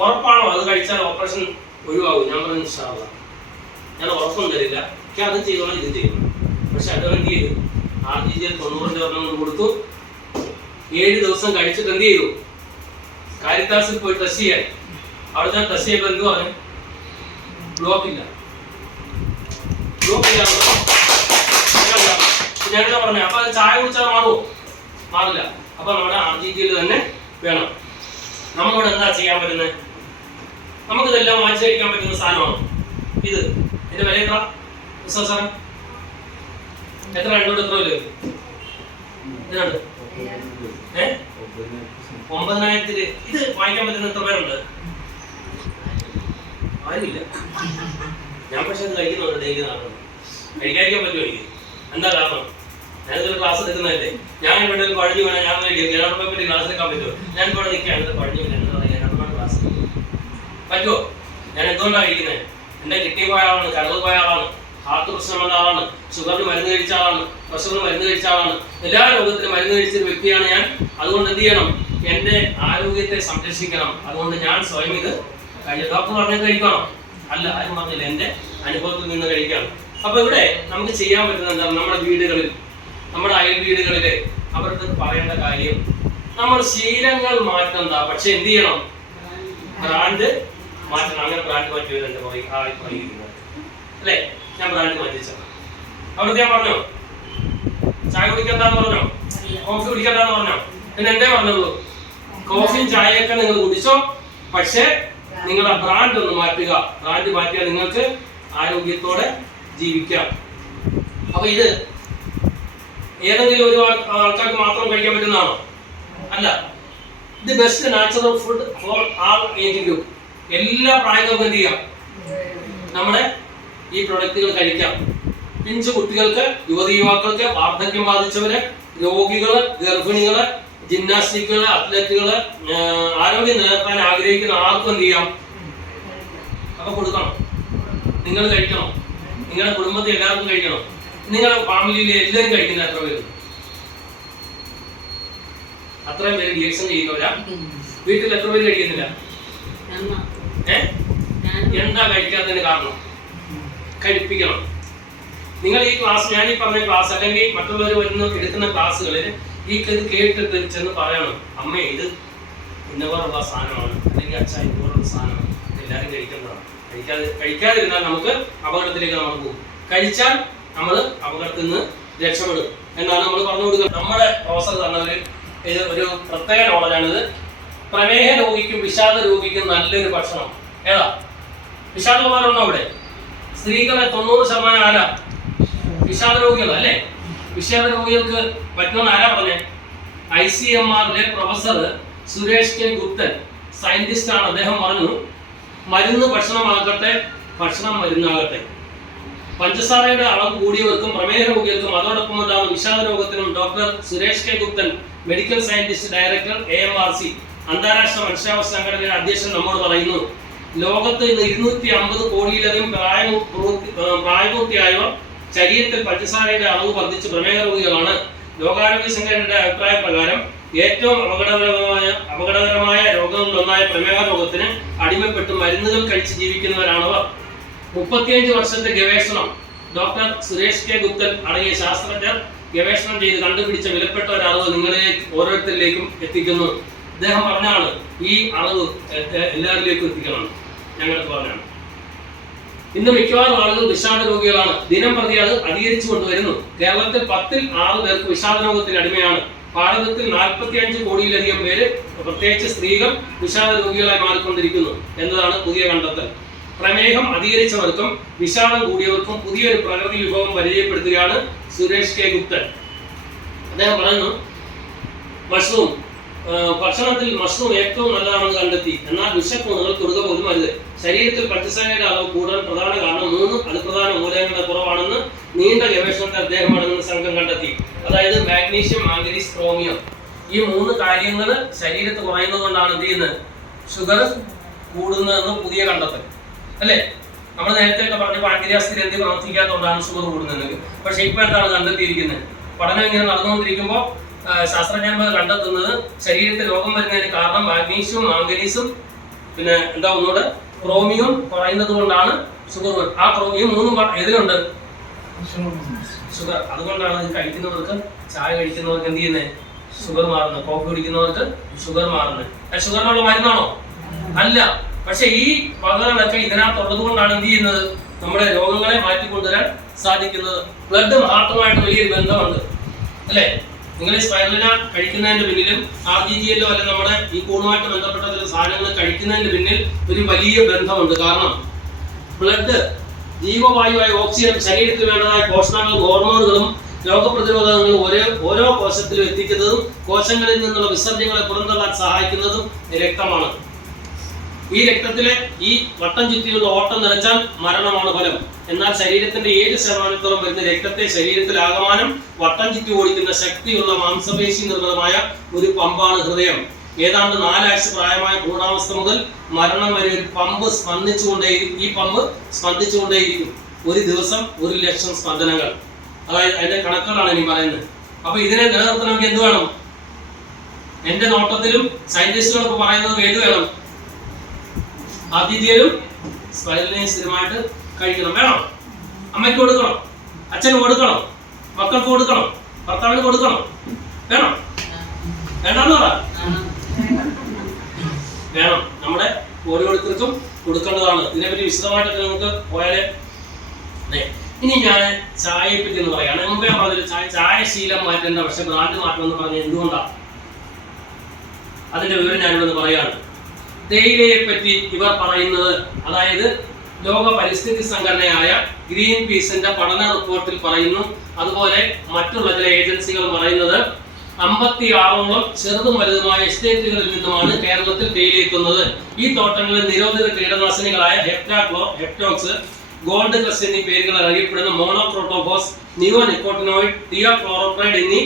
ഉറപ്പാണോ അത് കഴിച്ചാൽ ഓപ്പറേഷൻ ഒഴിവാകും? ഞാൻ പറഞ്ഞു ഇൻഷാല്ല, ഞാൻ ഉറപ്പൊന്നും തരില്ല, പക്ഷെ അത് ചെയ്തോളാം, ഇത് ചെയ്യണം. പക്ഷെ അദ്ദേഹം എന്ത് ചെയ്തു? RGGL 90 കൊണ്ട് കൊടുത്തു. 7 ദിവസം കഴിച്ചിട്ട് എന്ത് ചെയ്തു? കാരിത്താസിൽ പോയി ടെസ്റ്റ് ചെയ്യാൻ. അവിടെ ഞാൻ ടെസ്റ്റ് ചെയ്തപ്പോൾ എന്ത് പറഞ്ഞു? ബ്ലോക്കില്ല. ഞാനെന്താ പറഞ്ഞത്? അപ്പൊ അത് ചായ കുടിച്ചാൽ മാറുമോ? മാറില്ല. അപ്പൊ നമ്മുടെ RGGL തന്നെ വേണം. നമ്മളിവിടെ എന്താ ചെയ്യാൻ പറ്റുന്നത്? നമുക്കിതെല്ലാം വാങ്ങിച്ചു കഴിക്കാൻ പറ്റുന്ന സാധനമാണ് ഇത്. ഇതിന്റെ വില എത്ര സാറേ? എത്ര രണ്ടോട് എത്ര വില ഇതിനുണ്ട്? 9,000 ഇത് വാങ്ങിക്കാൻ പറ്റുന്ന എത്ര പേരുണ്ട്? ആരുമില്ല. ഞാൻ പക്ഷെ അത് കഴിക്കുന്നുണ്ട് ഡെയിലി. കഴിക്കാതിരിക്കാൻ പറ്റുമോ എനിക്ക്? എന്താ കാരണം? ഞാനിതൊരു ക്ലാസ് എടുക്കുന്നതല്ലേ. ഞാൻ ഇവിടെ പഴഞ്ഞു വേണം, ഞാൻ ജനറൽ പറ്റി ക്ലാസ് എടുക്കാൻ പറ്റുമോ? ഞാൻ ഇവിടെ നിൽക്കുകയാണ്, പഴഞ്ഞു വേണം ക്ലാസ് പറ്റുമോ? ഞാൻ എന്തുകൊണ്ടാണ് കഴിക്കുന്നത്? എന്റെ കിഡ്നി പോയ ആളാണ്, കരൾ പോയ ആളാണ്, ഹാർട്ട് പ്രശ്നമുള്ള ആളാണ്, ഷുഗറിന് മരുന്ന് കഴിച്ച ആളാണ്, പ്രഷറിന് മരുന്ന് കഴിച്ച ആളാണ്, എല്ലാ രോഗത്തിനും മരുന്ന് കഴിച്ചൊരു വ്യക്തിയാണ് ഞാൻ. അതുകൊണ്ട് എന്ത് ചെയ്യണം? എന്റെ ആരോഗ്യത്തെ സംരക്ഷിക്കണം. അതുകൊണ്ട് ഞാൻ സ്വയം ഇത് ഡോക്ടർ പറഞ്ഞത് കഴിക്കണം, അല്ല ആരും പറഞ്ഞില്ല, എന്റെ അനുഭവത്തിൽ നിന്ന് കഴിക്കണം. അപ്പൊ ഇവിടെ നമുക്ക് ചെയ്യാൻ പറ്റുന്ന എന്താണ്? നമ്മുടെ വീടുകളിൽ, നമ്മുടെ അയൽ വീടുകളില് അവർക്ക് പറയേണ്ട കാര്യം, നമ്മൾ ശീലങ്ങൾ മാറ്റണ്ട. പക്ഷെ എന്ത് ചെയ്യണം? ബ്രാൻഡ് മാറ്റണം. അങ്ങനെ ബ്രാൻഡ് മാറ്റിയത് എന്റെ അല്ലേ? ഞാൻ ബ്രാൻഡ് മാറ്റിച്ച അവിടുത്തെ ഞാൻ പറഞ്ഞോ, ചായ കുടിക്കണ്ടെന്ന് പറഞ്ഞോ, കോഫി കുടിക്കണ്ടെന്ന് പറഞ്ഞോ? പിന്നെ എന്തേ പറഞ്ഞുള്ളൂ? കോഫിയും ചായയൊക്കെ നിങ്ങൾ കുടിച്ചോ, പക്ഷെ നിങ്ങളുടെ ബ്രാൻഡ് ഒന്ന് മാറ്റുക. ബ്രാൻഡ് മാറ്റിയാൽ നിങ്ങൾക്ക് ആരോഗ്യത്തോടെ ജീവിക്കാം. അപ്പൊ ഇത് ഏതെങ്കിലും ഒരു ആൾക്കാർക്ക് മാത്രം കഴിക്കാൻ പറ്റുന്നതാണോ? അല്ല. ഇത് best natural food for all age group. എല്ലാ പ്രായക്കാർക്കും എന്ത് ചെയ്യാം? നമ്മുടെ ഈ പ്രൊഡക്റ്റുകൾ കഴിക്കാം. പിഞ്ചു കുട്ടികൾക്ക്, യുവതി യുവാക്കൾക്ക്, വാർദ്ധക്യം ബാധിച്ചവര്, രോഗികള്, ഗർഭിണികള്, ജിംനാസ്റ്റിക്കുകള്, അത്ലറ്റുകള്, ആരോഗ്യം നിലനിർത്താൻ ആഗ്രഹിക്കുന്ന ആർക്കും എന്ത് ചെയ്യാം? അപ്പൊ കൊടുക്കണം. നിങ്ങൾ കഴിക്കണം. നിങ്ങളുടെ കുടുംബത്തിൽ എല്ലാവർക്കും കഴിക്കണം. നിങ്ങളുടെ ഫാമിലിയിലെ എല്ലാവരും കഴിക്കുന്ന എത്ര പേര്? അത്രയും പേര് റിയാക്ഷൻ ചെയ്യുന്നവരാ? വീട്ടിൽ എത്ര പേര് കഴിക്കുന്നില്ല? എന്താ കഴിക്കാത്തതിന് കാരണം? കഴിപ്പിക്കണം. നിങ്ങൾ ഈ ക്ലാസ്, ഞാൻ ഈ പറഞ്ഞ ക്ലാസ് അല്ലെങ്കിൽ മറ്റുള്ളവർ വരുന്ന എടുക്കുന്ന ക്ലാസ്സുകളിൽ ഈ ഇത് കേട്ടിട്ട് ചെന്ന് പറയണം, അമ്മേ ഇത് ഇന്നപോലുള്ള സാധനമാണ്, അല്ലെങ്കിൽ അച്ഛാ ഇന്നപോലുള്ള സാധനമാണ്, എല്ലാവരും കഴിക്കേണ്ടതാണ്. കഴിക്കാതിരുന്നാൽ നമുക്ക് അപകടത്തിലേക്ക് നമ്മൾ പോകും. കഴിച്ചാൽ നമ്മൾ അപകടത്തിൽ നിന്ന് രക്ഷപ്പെടും എന്നാണ് നമ്മൾ പറഞ്ഞു കൊടുക്കുന്നത്. നമ്മുടെ പ്രൊഫസർ തന്നവര് ഇത് ഒരു പ്രത്യേക നോളജാണിത്. പ്രമേഹ രോഗിക്കും വിഷാദ രോഗിക്കും നല്ലൊരു ഭക്ഷണം ഏതാ? വിഷാദമാരുണ്ടോ അവിടെ? സ്ത്രീകളെ 90% ആരാ? വിഷാദ രോഗികൾ അല്ലേ? വിഷാദ രോഗികൾക്ക് പറ്റുമെന്ന് ആരാ പറഞ്ഞേ? ICMR-ലെ professor Suresh K Guptan, scientist ആണ്. അദ്ദേഹം പറഞ്ഞു, മരുന്ന് ഭക്ഷണമാകട്ടെ, ഭക്ഷണം മരുന്നാകട്ടെ. പഞ്ചസാരയുടെ അളവ് കൂടിയവർക്കും പ്രമേഹ രോഗികൾക്കും അതോടൊപ്പം ഉണ്ടാകുന്ന വിഷാദ രോഗത്തിനും doctor Suresh K Guptan, medical scientist director AMRC അന്താരാഷ്ട്ര മനുഷ്യാവകാശ സംഘടനയുടെ അധ്യക്ഷൻ നമ്മോട് പറയുന്നു, ലോകത്ത് ഇന്ന് 250 കോടിയിലധികം പ്രായപൂർത്തിയായവർ ശരീരത്തിൽ പഞ്ചസാരയുടെ അളവ് വർദ്ധിച്ച് പ്രമേഹ രോഗികളാണ്. ലോകാരോഗ്യ സംഘടനയുടെ അഭിപ്രായ പ്രകാരം ഏറ്റവും അപകടകരമായ രോഗങ്ങളിലൊന്നായ പ്രമേഹ രോഗത്തിന് അടിമപ്പെട്ട് മരുന്നുകൾ കഴിച്ച് ജീവിക്കുന്നവരാണവർ. 35 വർഷത്തെ ഗവേഷണം ഡോക്ടർ സുരേഷ് കെ ഗുപ്തൻ അടങ്ങിയ ശാസ്ത്രജ്ഞർ ഗവേഷണം ചെയ്ത് കണ്ടുപിടിച്ച വിലപ്പെട്ട ഒരു അറിവ് നിങ്ങളിലേക്ക് ഓരോരുത്തരിലേക്കും എത്തിക്കുന്നു. അദ്ദേഹം പറഞ്ഞാണ് ഈ അറിവ് എല്ലാവരിലേക്കും എത്തിക്കണം. ഞങ്ങൾക്ക് പറഞ്ഞാണ്. ഇന്ന് മിക്കവാറും ആളുകൾ വിഷാദ രോഗികളാണ്. ദിനം പ്രതി അത് അധികരിച്ചു കൊണ്ടുവരുന്നു. കേരളത്തിൽ 10-ൽ 6 പേർക്ക് വിഷാദ രോഗത്തിന് അടിമയാണ്. ഭാരതത്തിൽ 45 കോടിയിലധികം പേര്, പ്രത്യേകിച്ച് സ്ത്രീകൾ, വിഷാദ രോഗികളായി മാറിക്കൊണ്ടിരിക്കുന്നു എന്നതാണ് പുതിയ കണ്ടെത്തൽ. പ്രമേഹം അധികരിച്ചവർക്കും വിഷാദം കൂടിയവർക്കും പുതിയൊരു പ്രകൃതി വിഭവം പരിചയപ്പെടുത്തുകയാണ് സുരേഷ് കെ ഗുപ്തൻ. അദ്ദേഹം പറയുന്നു, മഷ്റൂം ഭക്ഷണത്തിൽ മഷ്റൂം ഏറ്റവും നല്ലതാണെന്ന് കണ്ടെത്തി. എന്നാൽ വിശപ്പ് നിങ്ങൾ തൊടുക പോലും അരുത്. ശരീരത്തിൽ പഞ്ചസാരയുടെ അളവ് കൂടാൻ പ്രധാന കാരണം 3 അതിപ്രധാന മൂലകങ്ങളുടെ കുറവാണെന്ന് നീണ്ട ഗവേഷണത്തിൽ അദ്ദേഹം അടങ്ങുന്ന സംഘം കണ്ടെത്തി. അതായത് മാഗ്നീഷ്യം, മാംഗനീസ്, ക്രോമിയം. ഈ 3 കാര്യങ്ങൾ ശരീരത്തിൽ കുറയുന്നത് കൊണ്ടാണ് എന്ത് ചെയ്യുന്നത്? ഷുഗർ കൂടുന്നതെന്ന് പുതിയ കണ്ടെത്തൽ അല്ലേ? നമ്മൾ നേരത്തെ ഒക്കെ പറഞ്ഞ പാൻക്രിയാസ് ഗ്രന്ഥി പ്രവർത്തിക്കാത്തതുകൊണ്ടാണ് ഷുഗർ കൂടുന്നത്. പക്ഷെ ഇപ്പൊ എന്താണ് കണ്ടെത്തിയിരിക്കുന്നത്? പഠനം ഇങ്ങനെ നടന്നുകൊണ്ടിരിക്കുമ്പോൾ ശാസ്ത്രജ്ഞന്മാർ കണ്ടെത്തുന്നത് ശരീരത്തിൽ രോഗം വരുന്നതിന് കാരണം മാഗ്നീഷ്യവും മാംഗനീസും പിന്നെ എന്താ ഒന്നുകൂടെ ക്രോമിയവും കുറയുന്നത് കൊണ്ടാണ് ഷുഗർ. ആ ക്രോമിയം 3 ഏതിലുണ്ട്? ഷുഗർ. അതുകൊണ്ടാണ് ഇത് കഴിക്കുന്നവർക്ക്, ചായ കഴിക്കുന്നവർക്ക് എന്ത് ചെയ്യുന്നത്? ഷുഗർ മാറുന്നത്. കോഫി കുടിക്കുന്നവർക്ക് ഷുഗർ മാറുന്നത്. ഷുഗറിനുള്ള മരുന്നാണോ? അല്ല. പക്ഷെ ഈ വകകളൊക്കെ ഇതിനകത്തുള്ളത് കൊണ്ടാണ് എന്ത് ചെയ്യുന്നത്? നമ്മുടെ രോഗങ്ങളെ മാറ്റിക്കൊണ്ടുവരാൻ സാധിക്കുന്നത്. ബ്ലഡും ഹാർട്ടുമായിട്ട് വലിയൊരു ബന്ധമുണ്ട് അല്ലേ? നിങ്ങൾ ഈ സ്പൈറുലിന കഴിക്കുന്നതിന്റെ പിന്നിലും RGGL അല്ലെ നമ്മുടെ ഈ കൂണുമായിട്ട് ബന്ധപ്പെട്ട ചില സാധനങ്ങൾ കഴിക്കുന്നതിന്റെ പിന്നിൽ ഒരു വലിയ ബന്ധമുണ്ട്. കാരണം ബ്ലഡ് ജീവവായുവായ ഓക്സിജൻ ശരീരത്തിൽ വേണ്ടതായ പോഷണങ്ങളും ഹോർമോണുകളും രോഗപ്രതിരോധങ്ങളും ഓരോ കോശത്തിലും എത്തിക്കുന്നതും കോശങ്ങളിൽ നിന്നുള്ള വിസർജ്യങ്ങളെ പുറന്തള്ളാൻ സഹായിക്കുന്നതും രക്തമാണ്. ഈ രക്തത്തിലെ ഈ വട്ടം ചുറ്റിയുള്ള ഓട്ടം നിറച്ചാൽ മരണമാണ് ഫലം. എന്നാൽ ശരീരത്തിന്റെ 7% വരുന്ന രക്തത്തെ ശരീരത്തിൽ ആകമാനം വട്ടം ചുറ്റി ഓടിക്കുന്ന ശക്തിയുള്ള മാംസപേശി നിർമ്മിതമായ ഒരു പമ്പാണ് ഹൃദയം. ഏതാണ്ട് 4 ആഴ്ച പ്രായമായ ഭ്രൂണാവസ്ഥ മുതൽ മരണം വരെ ഒരു പമ്പ് സ്പന്ദിച്ചുകൊണ്ടേയിരിക്കും. ഈ പമ്പ് സ്പന്ദിച്ചുകൊണ്ടേയിരിക്കും. ഒരു ദിവസം 1 ലക്ഷം സ്പന്ദനങ്ങൾ. അതായത് അതിന്റെ കണക്കുകളാണ് ഇനി പറയുന്നത്. അപ്പൊ ഇതിനെ നിലനിർത്തണമെങ്കിൽ എന്ത് വേണം? എന്റെ നോട്ടത്തിലും സയന്റിസ്റ്റുകളൊക്കെ പറയുന്നത് ഏത് വേണം? RGGL സ്പൈറുലിനയും സ്ഥിരമായിട്ട് കഴിക്കണം. വേണം? അമ്മയ്ക്ക് കൊടുക്കണം, അച്ഛന് കൊടുക്കണം, മക്കൾക്ക് കൊടുക്കണം, ഭർത്താവിന് കൊടുക്കണം. വേണം? വേണ്ടെന്ന് പറ. വേണം. നമ്മുടെ ഓരോരുത്തർക്കും കൊടുക്കേണ്ടതാണ്. ഇതിനെപ്പറ്റി വിശദമായിട്ടൊക്കെ നമുക്ക് പോയാലേ. ഇനി ഞാൻ ചായയെ പറ്റി എന്ന് പറയാണ്. മുമ്പേ ഞാൻ പറഞ്ഞൊരു ചായ ശീലം മാറ്റേണ്ട, പക്ഷെ ബ്രാൻഡ് മാറ്റണമെന്ന് പറഞ്ഞത് എന്തുകൊണ്ടാണ്? അതിന്റെ വിവരം ഞാനിവിടെ പറയാണ്. തേയിലയെ പറ്റി ഇവർ പറയുന്നത്, അതായത് ലോക പരിസ്ഥിതി സംഘടനയായ ഗ്രീൻ പീസിന്റെ പഠന റിപ്പോർട്ടിൽ പറയുന്നു, അതുപോലെ മറ്റുള്ള ചില ഏജൻസികൾ പറയുന്നത് 56ഓളം ചെറുതും വലുതുമായ എസ്റ്റേറ്റുകളിൽ നിന്നുമാണ് കേരളത്തിൽ തേയില എത്തുന്നത്. ഈ തോട്ടങ്ങളിൽ നിരോധിത കീടനാശിനികളായ ഹെപ്റ്റോക്സ്, ഗോൾഡ് ക്രസ്റ്റ് എന്നീ പേരുകൾ അറിയപ്പെടുന്ന മോണോക്രോട്ടോഫോസ്, നിയോ നിക്കോട്ടിനോയിഡ്, തിയോക്ലോറോപ്രൈഡ് എന്നീ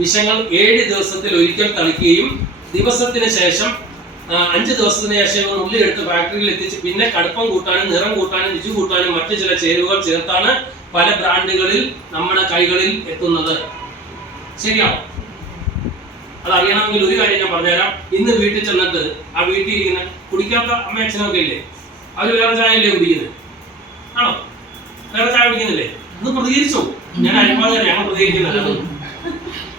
വിഷങ്ങൾ 7 ദിവസത്തിൽ ഒരിക്കൽ തളിക്കുകയും ദിവസത്തിന് ശേഷം 5 ദിവസത്തിന് ശേഷം ഉള്ളി എടുത്ത് ഫാക്ടറിയിൽ എത്തിച്ച് പിന്നെ കടുപ്പം കൂട്ടാനും നിറം കൂട്ടാനും രുചി കൂട്ടാനും മറ്റു ചില ചേരുവകൾ ചേർത്താണ് പല ബ്രാൻഡുകളിൽ നമ്മുടെ കൈകളിൽ എത്തുന്നത്. ശരിയാണോ? അതറിയണമെങ്കിൽ ഒരു കാര്യം ഞാൻ പറഞ്ഞുതരാം. ഇന്ന് വീട്ടിൽ ചെന്നിട്ട് ആ വീട്ടിൽ ഇരിക്കുന്ന കുടിക്കാത്ത അമ്മ അച്ഛനൊക്കെ ഇല്ലേ, അവര് വേറെ ചായയല്ലേ കുടിക്കുന്നത്? ആണോ? വേറെ ചായ കുടിക്കുന്നില്ലേ? ഒന്ന് പ്രതികരിച്ചോ. ഞാൻ അനുഭവം ഞങ്ങൾ പ്രതികരിക്കുന്നില്ല.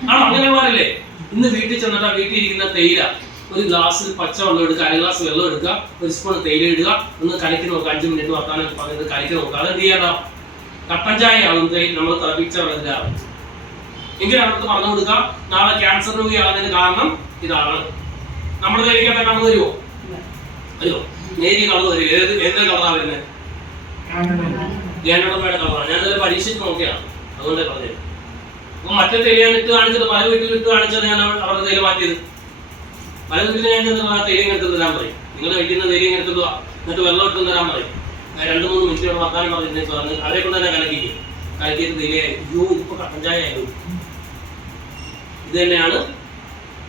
ആണോ? അങ്ങനെ പാടില്ലേ? ഇന്ന് വീട്ടിൽ ചെന്നിട്ട് ആ വീട്ടിൽ ഇരിക്കുന്ന തേയില ഒരു ഗ്ലാസ്സിൽ പച്ചവെള്ളം എടുക്കുക, 1 ഗ്ലാസ് വെള്ളം എടുക്കുക, 1 സ്പൂൺ തേയില ഇടുക, ഒന്ന് കലക്കി നോക്കുക, 5 മിനിറ്റ് വർത്താനം പറഞ്ഞത് കലക്കി നോക്കുക. അതെന്ത് ചെയ്യാതാ? കട്ടൻ ചായ ആകും നമ്മൾ തിളപ്പിച്ച വെള്ളത്തിലാണ്. എങ്കിൽ അവർക്ക് പറഞ്ഞു കൊടുക്കുക, നാളെ ക്യാൻസർ രോഗിയാകുന്നതിന് കാരണം ഇതാണ്. നമ്മുടെ തേയിലക്കകത്ത് കളർ വരുമോ? വരുമോ? നേരിയ കളർ വരും. ഏത് കളറാണ് വരുന്നത്? ജാനോടമ്മയുടെ കളറാണ്. ഞാനത് പരീക്ഷിച്ച് നോക്കിയാണ്, അതുകൊണ്ടേ പറഞ്ഞത്. അപ്പൊ മറ്റേ തേയില ഞാൻ ഇട്ട് കാണിച്ചത്, പല വീട്ടിൽ ഇട്ട് കാണിച്ചത് ഞാൻ അവരുടെ തേയില മാറ്റിയത്. പല വീട്ടിൽ ഞാൻ തേയില എടുത്ത് തരാൻ പറയും. നിങ്ങൾ കഴിക്കുന്ന തേയില എടുത്തിട്ട് എന്നിട്ട് വെള്ളം ഇട്ട് തരാൻ പറയും. 2-3 മിനിറ്റ് വർത്താനം പറഞ്ഞിട്ട് പറഞ്ഞ് അവരെ കൊണ്ട് തന്നെ കലക്കിക്കും. കലക്കിയിട്ട് തേയിലയായി. അയ്യോ, ഇപ്പൊ കട്ടൻ ചായ ആയിരുന്നു. ഇത് തന്നെയാണ്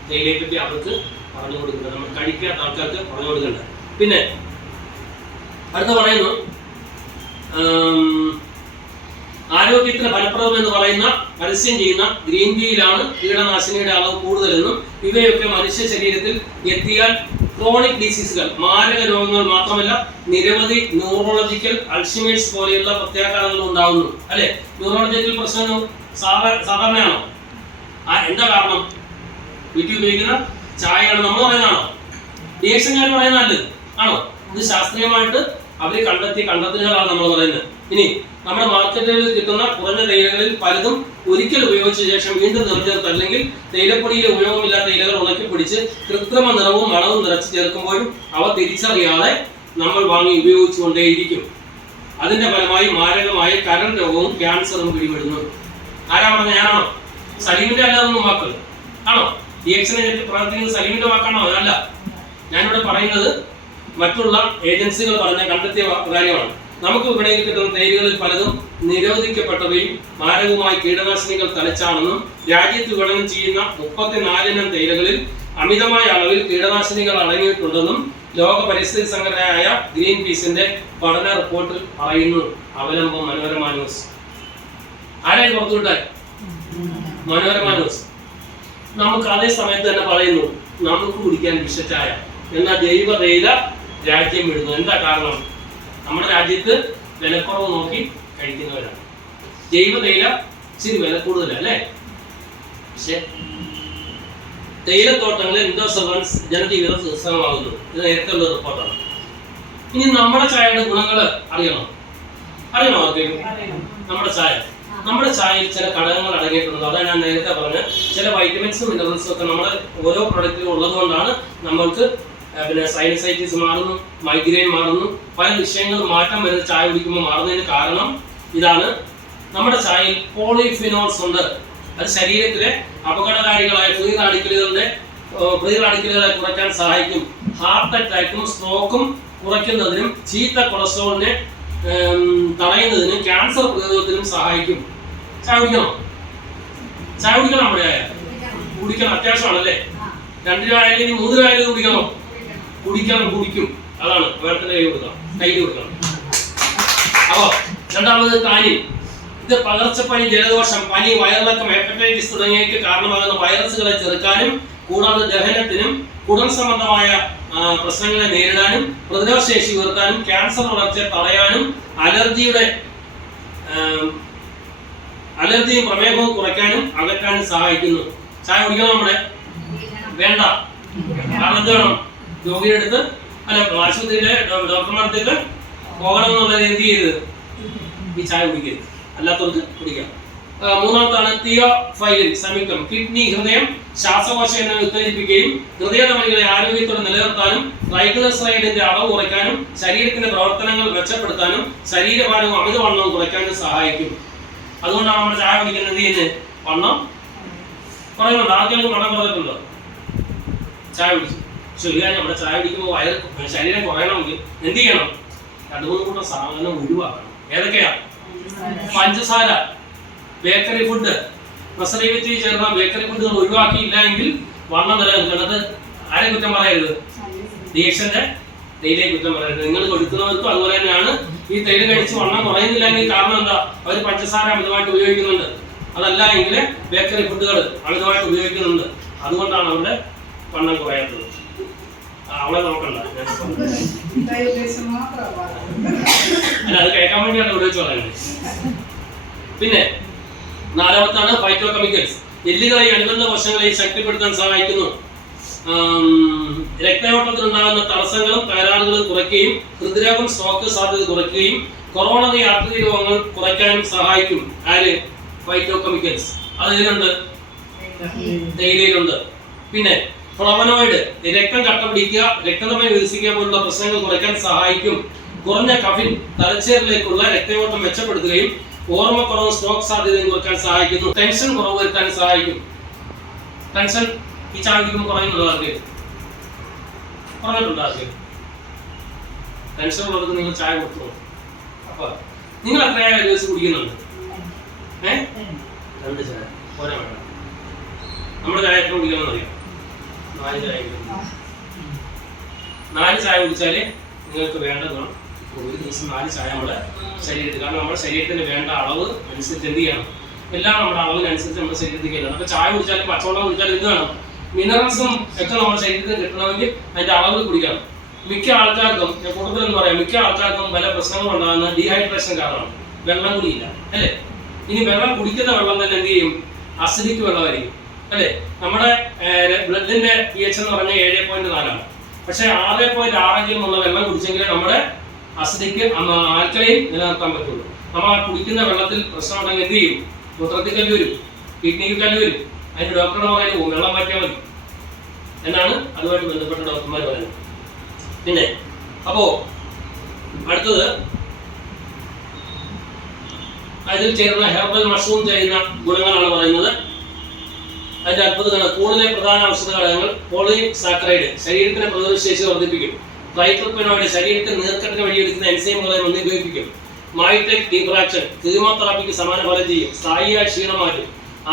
തേയിലയെ പറ്റി അവർക്ക് പറഞ്ഞു കൊടുക്കുന്നത്, നമ്മൾ കഴിക്കാത്ത ആൾക്കാർക്ക് പറഞ്ഞു കൊടുക്കേണ്ടത്. പിന്നെ അടുത്ത പറയുന്നു, ആരോഗ്യത്തിന് ഫലപ്രദം എന്ന് പറയുന്ന പരസ്യം ചെയ്യുന്ന ഗ്രീൻ ടീയിലാണ് കീടനാശിനിയുടെ അളവ് കൂടുതലെന്നും ഇവയൊക്കെ മനുഷ്യ ശരീരത്തിൽ എത്തിയാൽ ക്രോണിക് ഡിസീസുകൾ, മാരക രോഗങ്ങൾ മാത്രമല്ല നിരവധി ന്യൂറോളജിക്കൽ അൾഷിമേഴ്സ് പോലെയുള്ള പ്രത്യാഘാതങ്ങൾ ഉണ്ടാകുന്നു. അല്ലെ? ന്യൂറോളജിക്കൽ പ്രശ്നം സാധാരണയാണോ? എന്താ കാരണം? വീട്ടിൽ ഉപയോഗിക്കുന്ന ചായയാണ് നമ്മൾ പറയുന്നതാണോ? ഡിഎക്സൻകാർ പറയുന്നതല്ല ആണോ? ഇത് ശാസ്ത്രീയമായിട്ട് അവര് കണ്ടെത്തലുകളാണ് നമ്മൾ പറയുന്നത്. ഇനി നമ്മുടെ മാർക്കറ്റുകളിൽ കിട്ടുന്ന കുറഞ്ഞ തേയിലകളിൽ പലതും ഒരിക്കൽ ഉപയോഗിച്ച ശേഷം വീണ്ടും നിറച്ചേർത്ത് അല്ലെങ്കിൽ തേയിലപ്പൊടിയിലെ ഉപയോഗമില്ലാത്ത തേയിലകൾ ഉണക്കി പിടിച്ച് കൃത്രിമ നിറവും മണവും നിറച്ച് ചേർക്കുമ്പോഴും അവ തിരിച്ചറിയാതെ നമ്മൾ വാങ്ങി ഉപയോഗിച്ചുകൊണ്ടേയിരിക്കും. അതിന്റെ ഫലമായി മാരകമായ കരൾ രോഗവും ക്യാൻസറും പിടിപെടുന്നു. ആരാ പറഞ്ഞ? ഞാനാണോ? സലീമിന്റെ അല്ലാതൊന്നും വാക്കുകൾ ആണോ? ഡിഎക്സിനെ പ്രവർത്തിക്കുന്നത് സലീമിന്റെ വാക്കാണോ? അല്ല. ഞാനിവിടെ പറയുന്നത് മറ്റുള്ള ഏജൻസികൾ പറഞ്ഞ കണ്ടെത്തിയ കാര്യമാണ്. നമുക്ക് വിപണിയിൽ കിട്ടുന്ന തേയിലകളിൽ പലതും നിരോധിക്കപ്പെട്ടവയും മാരകവുമായി കീടനാശിനികൾ തളിച്ചാണെന്നും രാജ്യത്ത് വിപണനം ചെയ്യുന്ന 34 ഇനം തേയിലകളിൽ അമിതമായ അളവിൽ കീടനാശിനികൾ അടങ്ങിയിട്ടുണ്ടെന്നും ലോക പരിസ്ഥിതി സംഘടനയായ ഗ്രീൻ പീസിന്റെ പഠന റിപ്പോർട്ടിൽ പറയുന്നു. അവലംബം മനോരമ ന്യൂസ്. ആരായി പുറത്തുവിട്ടാൽ? മനോരമ ന്യൂസ്. നമുക്ക് അതേ സമയത്ത് തന്നെ പറയുന്നു നമുക്ക് കുടിക്കാൻ വിഷച്ചായ എന്നാൽ ജൈവ തേയില രാജ്യം വിടുന്നു. എന്താ കാരണം? നമ്മുടെ രാജ്യത്ത് വിലക്കുറവ് നോക്കി കഴിക്കുന്നവരാണ്. ജൈവ തേയില ഇച്ചിരി വില കൂടുതലല്ലേ? പക്ഷെ തേയിലത്തോട്ടങ്ങളിൽ ഇൻഡോസൾഫൻസ് ജനജീവിതം സുസ്ഥിരമാകുന്നു. ഇത് നേരത്തെ ഉള്ള റിപ്പോർട്ടാണ്. ഇനി നമ്മുടെ ചായയുടെ ഗുണങ്ങൾ അറിയണോ? ആർക്കെങ്കിലും? നമ്മുടെ ചായ നമ്മുടെ ചായയിൽ ചില ഘടകങ്ങൾ അടങ്ങിയിട്ടുണ്ട്. അതാണ് ഞാൻ നേരത്തെ പറഞ്ഞത്. ചില വൈറ്റമിൻസും മിനറൽസും ഒക്കെ നമ്മുടെ ഓരോ പ്രൊഡക്റ്റിലും ഉള്ളത് കൊണ്ടാണ് നമ്മൾക്ക് പിന്നെ സൈനസൈറ്റിസ് മാറുന്നു, മൈഗ്രെയിൻ മാറുന്നു, പല വിഷയങ്ങളും മാറ്റം വരുന്ന ചായ കുടിക്കുമ്പോൾ മാറുന്നതിന് കാരണം ഇതാണ്. നമ്മുടെ ചായയിൽ പോളിഫിനോൾസ് ഉണ്ട്. അത് ശരീരത്തിലെ അപകടകാരികളായ ഫ്രീ റാഡിക്കലുകളെ കുറയ്ക്കാൻ സഹായിക്കും. ഹാർട്ട് അറ്റാക്കും സ്ട്രോക്കും കുറയ്ക്കുന്നതിനും ചീത്ത കൊളസ്ട്രോളിനെ തടയുന്നതിനും ക്യാൻസർ പ്രതിരോധത്തിനും സഹായിക്കും. ചായ കുടിക്കണം നമ്മുടെ ചായ കുടിക്കണം, അത്യാവശ്യമാണല്ലേ. 2 രൂപ ആയാലും 3 രൂപ ആയാലും കുടിക്കും. അതാണ് വേറെത്തിന്റെ കയ്യിൽ കൊടുക്കണം. അപ്പോ രണ്ടാമത് താനിൻ. ഇത് പകർച്ചപ്പനി, ജലദോഷം, പനി, വയറിളക്കം, ഹെപ്പറ്റൈറ്റിസ് തുടങ്ങിയവയ്ക്ക് കാരണമാകുന്ന വൈറസുകളെ ചെറുക്കാനും കൂടാതെ ദഹനത്തിനും കുടൽ സംബന്ധമായ പ്രശ്നങ്ങളെ നേരിടാനും പ്രതിരോധ ശേഷി ഉയർത്താനും ക്യാൻസർ വളർച്ചയെ തടയാനും അലർജിയും പ്രമേഹവും കുറയ്ക്കാനും അകറ്റാനും സഹായിക്കുന്നു. ചായ കുടിക്കണം നമ്മുടെ വേണ്ട. കാരണം എന്ത് വേണം? രോഗിയുടെ അടുത്ത് ആശുപത്രിയിലെ ഡോക്ടർമാർക്ക് പോകണം എന്നുള്ളത് എന്ത് ചെയ്യരുത്? ഈ ചായ കുടിക്കരുത്. അല്ലാത്തവർക്ക് കുടിക്കാം. മൂന്നാമത്താണ് തിയോഫൈലിൻ സംയുക്തം. കിഡ്നി, ഹൃദയം, ശ്വാസകോശം എന്നിവ ഉത്തേജിപ്പിക്കുകയും ഹൃദയധമനികളെ ആരോഗ്യത്തോടെ നിലനിർത്താനും ട്രൈഗ്ലിസറൈഡിന്റെ അളവ് കുറയ്ക്കാനും ശരീരത്തിന്റെ പ്രവർത്തനങ്ങൾ മെച്ചപ്പെടുത്താനും ശരീരഭാരവും അമിതവണ്ണവും കുറയ്ക്കാനും സഹായിക്കും. അതുകൊണ്ടാണ് നമ്മൾ ചായ കുടിക്കുന്നത്. എന്ത് ചെയ്യുന്നത്? വണ്ണം കുറയുന്നുണ്ട്. ആർക്കെങ്കിലും വണ്ണം കുറഞ്ഞിട്ടുണ്ടോ? ചായ കുടിച്ചു. ശരിയാണ്. നമ്മുടെ ചായ കുടിക്കുമ്പോൾ ശരീരം കുറയണമെങ്കിൽ എന്ത് ചെയ്യണം? 2-3 കൂട്ടം സാധനം ഒഴിവാക്കണം. ഏതൊക്കെയാ? പഞ്ചസാര, ബേക്കറി ഫുഡ്, പ്രിസർവേറ്റീവ് ചേർന്ന ബേക്കറി ഫുഡുകൾ ഒഴിവാക്കിയില്ല എങ്കിൽ വണ്ണം നിലനിൽക്കുന്നത്. ആരെ കുറ്റം പറയരുത്? ഡീക്ഷന്റെ തേയിലയെ കുറ്റം പറയരുത്. നിങ്ങൾ കൊടുക്കുന്നവർക്കും അതുപോലെ തന്നെയാണ്. ഈ തേയില കഴിച്ച് വണ്ണം കുറയുന്നില്ലെങ്കിൽ കാരണം എന്താ? അവർ പഞ്ചസാര അമിതമായിട്ട് ഉപയോഗിക്കുന്നുണ്ട്. അതല്ല എങ്കിൽ ബേക്കറി ഫുഡുകൾ അമിതമായിട്ട് ഉപയോഗിക്കുന്നുണ്ട്. അതുകൊണ്ടാണ് അവരുടെ വണ്ണം കുറയാത്തത്. അവളെ നോക്കണ്ട. അല്ല, അത് കേൾക്കാൻ വേണ്ടിയാണ് ഉപയോഗിച്ച് പറയുന്നത്. പിന്നെ 4-ാമത്താണ് ഫൈറ്റോ കെമിക്കൽസ്. എല്ലുകളെയും അനുബന്ധ കോശങ്ങളെയും ശക്തിപ്പെടുത്താൻ സഹായിക്കുന്നു. രക്തയോട്ടത്തിൽ ഉണ്ടാകുന്ന തടസ്സങ്ങളും തകരാറുകളും കുറയ്ക്കുകയും ഹൃദ്രോഗം, സ്ട്രോക്ക് സാധ്യത കുറയ്ക്കുകയും കൊറോണറി ആർട്ടറി രോഗങ്ങൾ കുറയ്ക്കാനും സഹായിക്കും. ആര്? Phyto chemicals. അത് ഇതിലുണ്ട്, തേയിലയിലുണ്ട്. പിന്നെ ഫ്ലവനോയിഡ് രക്തം കട്ട പിടിക്കുക, രക്തധമനി വികസിക്കുക പോലുള്ള പ്രശ്നങ്ങൾ കുറയ്ക്കാൻ സഹായിക്കും. കുറഞ്ഞ കഫിൻ തലച്ചോറിലേക്കുള്ള രക്തയോട്ടം മെച്ചപ്പെടുത്തുകയും ഓർമ്മക്കുറവ്, സ്ട്രോക്ക് സാധ്യതയും കുറയ്ക്കാൻ സഹായിക്കുന്നു. ടെൻഷൻ കുറവ് വരുത്താൻ സഹായിക്കും. ടെൻഷൻ ഈ ചായ കുടിക്കുമ്പോൾ കുറയുന്നുണ്ടോ? കുറഞ്ഞിട്ടുണ്ടോ? ടെൻഷൻ ഉള്ളവർക്ക് നിങ്ങൾ ചായ കൊടുത്തു. അപ്പൊ നിങ്ങൾ എത്രയായ ദിവസം കുടിക്കുന്നുണ്ട്? 2 ചായ പോരാ വേണ്ട. നമ്മുടെ ചായ എത്ര കുടിക്കണമെന്ന് അറിയാം? 4 ചായ. 4 ചായ കുടിച്ചാലേ നിങ്ങൾക്ക് വേണ്ടതാണ്. ഒരു ദിവസം 4 ചായ നമ്മുടെ ശരീരത്തിൽ. കാരണം നമ്മുടെ ശരീരത്തിന് വേണ്ട അളവ് അനുസരിച്ച് എന്ത് ചെയ്യണം? എല്ലാം നമ്മുടെ അളവിനനുസരിച്ച് നമ്മുടെ ശരീരത്തിൽ ചെയ്യണം. അപ്പൊ ചായ കുടിച്ചാലും പച്ചവെള്ളം കുടിച്ചാലും എന്ത് വേണം? മിനറൽസും ഒക്കെ നമ്മുടെ ശരീരത്തിന് കിട്ടണമെങ്കിൽ അതിന്റെ അളവ് കുടിക്കണം. മിക്ക ആൾക്കാർക്കും, ഞാൻ കൂടുതലെന്ന് പറയാം, മിക്ക ആൾക്കാർക്കും പല പ്രശ്നങ്ങളും ഉണ്ടാകുന്ന ഡീഹൈഡ്രേഷൻ കാരണമാണ്. വെള്ളം കുടിയില്ല അല്ലേ? ഇനി വെള്ളം കുടിക്കുന്ന വെള്ളം തന്നെ എന്ത് ചെയ്യും? അസിഡിക് വെള്ളമായിരിക്കും അല്ലേ? നമ്മുടെ ബ്ലഡിന്റെ pH എന്ന് പറഞ്ഞാൽ 7.4 പക്ഷെ 6.6 ഉള്ള വെള്ളം കുടിച്ചെങ്കിലേ നമ്മുടെ അസിഡിക് ആൽക്കലൈൻ നിലനിർത്താൻ പറ്റുള്ളൂ. നമ്മൾ ആ കുടിക്കുന്ന വെള്ളത്തിൽ പ്രശ്നമുണ്ടെങ്കിൽ എന്ത് ചെയ്യും? മൂത്രത്തിൽ കല്ല് വരും, കിഡ്നിക്ക് കല്ല് വരും. അതിന് ഡോക്ടറുടെ പറയാൻ പോകും വെള്ളം മാറ്റിയാൽ മതി എന്നാണ് അതുമായിട്ട് ബന്ധപ്പെട്ട ഡോക്ടർമാർ പറയുന്നത്. പിന്നെ അപ്പോ അടുത്തത് അതിൽ ചേർന്ന ഹെർബൽ മഷ്റൂം ചെയ്യുന്ന ഗുണങ്ങളാണ് പറയുന്നത്. അതിന്റെ അത്ഭുതങ്ങൾ. കൂടുതൽ പ്രധാന ഔഷധ ഘടകങ്ങൾ. പോളിസാക്കറൈഡ് ശരീരത്തിന്റെ പ്രതിരോധശേഷി വർദ്ധിപ്പിക്കും. ട്രൈട്രിപ്പനോയിഡ് ശരീരത്തിൽ നീർക്കെട്ടിന് വഴിയെടുക്കുന്ന എൻസൈമുകളെ മന്ദീകരിക്കും. മൈറ്റെക് ഡീഫ്രാക്ഷൻ കീമോതെറാപ്പിക്ക് സമാന ഫലം ചെയ്യും. സ്ഥായിയായ ക്ഷീണം മാറ്റും.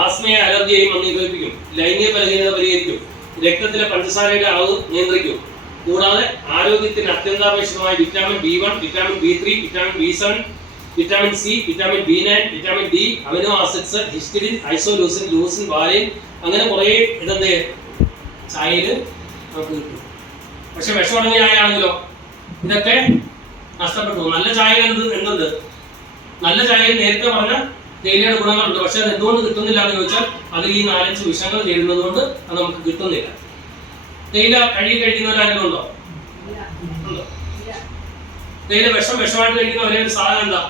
ആസ്മയെ അലർജിയെയും മന്ദീകരിക്കും. ലൈംഗിക ബലഹീനത പരിഹരിക്കും. രക്തത്തിലെ പഞ്ചസാരയുടെ അളവ് നിയന്ത്രിക്കും. കൂടാതെ ആരോഗ്യത്തിന് അത്യന്താപേക്ഷിതമായ vitamin B1, vitamin B3, vitamin B7, vitamin C, vitamin B9, vitamin D, amino acids, histidine, isoleucine, leucine, valine, അങ്ങനെ കുറേ ഇതെന്ത് ചായയിൽ നമുക്ക് കിട്ടും. പക്ഷെ വിഷമടങ്ങിയ ചായ ആണെങ്കിലോ ഇതൊക്കെ നഷ്ടപ്പെട്ടു. നല്ല ചായ എന്തുണ്ട്? നല്ല ചായയിൽ നേരത്തെ പറഞ്ഞ തേയിലയുടെ ഗുണങ്ങളുണ്ട്. പക്ഷെ അത് എന്തുകൊണ്ട് കിട്ടുന്നില്ല എന്ന് ചോദിച്ചാൽ അതിൽ ഈ 4-5 വിഷങ്ങൾ ചേരുന്നത് കൊണ്ട് അത് നമുക്ക് കിട്ടുന്നില്ല. തേയില കഴിക്കുന്നവരാരെങ്കിലും ഉണ്ടോ? ഉണ്ടോ? തേയില വിഷമായിട്ട് കഴിക്കുന്ന ഒരേ ഒരു സാധനം എന്താ?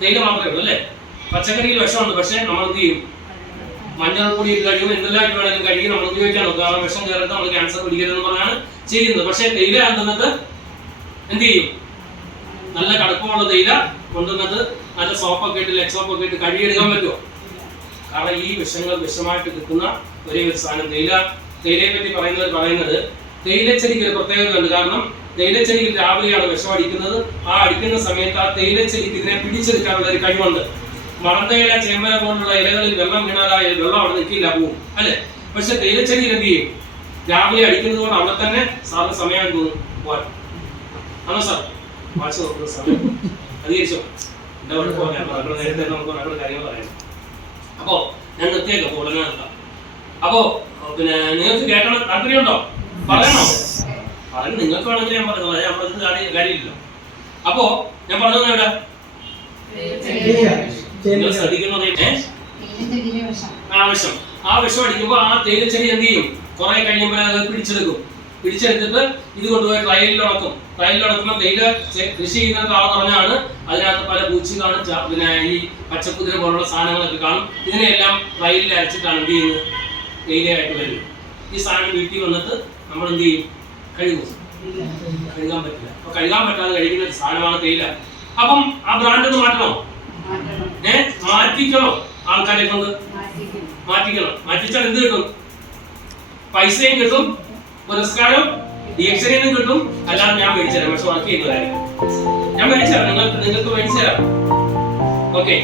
തേയില മാത്രമേ ഉള്ളൂ അല്ലേ? പച്ചക്കറിയിൽ വിഷമുണ്ട്, പക്ഷെ നമ്മൾ എന്ത് ചെയ്യും? മഞ്ഞൾപ്പൊടി ഇട്ട് കഴിയും, എന്തെല്ലാം വേണമെങ്കിലും കഴിയും, നമ്മൾ ഉപയോഗിക്കാൻ നോക്കുക. കാരണം വിഷം കയറിയിട്ട് നമ്മൾ ക്യാൻസർ പിടിക്കരുതെന്ന് പറഞ്ഞാണ് ചെയ്യുന്നത്. പക്ഷെ തേയില കൊണ്ടുവന്നിട്ട് എന്ത് ചെയ്യും? നല്ല കടുപ്പമുള്ള തേയില കൊണ്ടുവന്നിട്ട് നല്ല സോപ്പൊക്കെ ഇട്ട് ലെക്സോപ്പൊക്കെ ഇട്ട് കഴുകിയെടുക്കാൻ പറ്റുമോ? കാരണം ഈ വിഷങ്ങൾ വിഷമായിട്ട് കിട്ടുന്ന ഒരേ ഒരു സാധനം തേയിലയെ പറ്റി പറയുന്നത് തേയിലച്ചെടിക്ക് ഒരു പ്രത്യേകതയുണ്ട്. കാരണം തേയിലച്ചെടിക്ക് രാവിലെയാണ് വിഷം അടിക്കുന്നത്. ആ അടിക്കുന്ന സമയത്ത് ആ തേയിലച്ചെടിക്ക് ഇതിനെ പിടിച്ചെടുക്കാനുള്ള ഒരു കഴിവുണ്ട്. മറന്തയില, ചേമ്പല പോലുള്ള ഇലകളിൽ വെള്ളം വീണാലായ വെള്ളം അവിടെ നിൽക്കില്ല, പോവും അല്ലെ? പക്ഷെ തേയിലച്ചെടി എന്ത് ചെയ്യും? രാവിലെ അടിക്കുന്നത് കൊണ്ട് അവിടെ തന്നെ സാറിന് സമയം തോന്നും പോവാൻ. ആണോ സാർ? വാച്ച് നോക്കുന്ന സമയം അധികരിച്ചോ? നേരത്തെ നമുക്ക് നമ്മുടെ കാര്യങ്ങൾ പറയാം. അപ്പോ ഞാൻ നിർത്തിയേക്കാം, ഉടനെ നിർത്താം. അപ്പോ പിന്നെ നിങ്ങൾക്ക് കേൾക്കണം താല്പര്യമുണ്ടോ? പറയണോ? പറഞ്ഞു നിങ്ങൾക്ക് വേണമെങ്കിൽ ഞാൻ പറഞ്ഞത്, ഞാൻ പറഞ്ഞത് കാര്യമില്ലല്ലോ. അപ്പോ ഞാൻ പറഞ്ഞത് എവിടെ? നിങ്ങൾ ശ്രദ്ധിക്കുന്നത് വിഷം. ആ വിഷം അടിക്കുമ്പോൾ ആ തേയിലച്ചെടി എന്ത് ചെയ്യും? കുറെ കഴിയുമ്പോൾ അത് പിടിച്ചെടുത്തിട്ട് ഇത് കൊണ്ടുപോയി ട്രയലിൽ ഉണക്കുമ്പോൾ തേയില കൃഷി ചെയ്യുന്നത് ആളെന്ന് പറഞ്ഞാണ് അതിനകത്ത് പല പൂച്ചി കാണും, പിന്നെ ഈ പച്ചക്കുതിര പോലുള്ള സാധനങ്ങളൊക്കെ കാണും. ഇതിനെല്ലാം ട്രയലിൽ അരച്ചിട്ടാണ് എന്ത് ചെയ്യുന്നത്? തേയിലയായിട്ട് വരും. ഈ സാധനം വീട്ടിൽ വന്നിട്ട് നമ്മൾ എന്ത് ചെയ്യും? കഴുകും. കഴുകാൻ പറ്റില്ല. അപ്പൊ കഴുകാൻ പറ്റാതെ കഴിക്കുന്ന ഒരു സാധനമാണ് തേയില. അപ്പം ആ ബ്രാൻഡ് ഒന്ന് മാറ്റണോ? മാറ്റിക്കണോ? ആൾക്കാരെ കൊണ്ട് മാറ്റിക്കണം. മാറ്റിച്ചാൽ എന്ത് കിട്ടും? പൈസയും കിട്ടും, പുരസ്കാരം ഡിഎക്സറിനും കിട്ടും. അല്ലാതെ ഞാൻ മേടിച്ചു തരാം, പക്ഷെ വർക്ക് ചെയ്യുന്നതായിരിക്കും. ഞാൻ മേടിച്ചു തരാം, നിങ്ങൾക്ക് മേടിച്ചു തരാം. ഓക്കെ.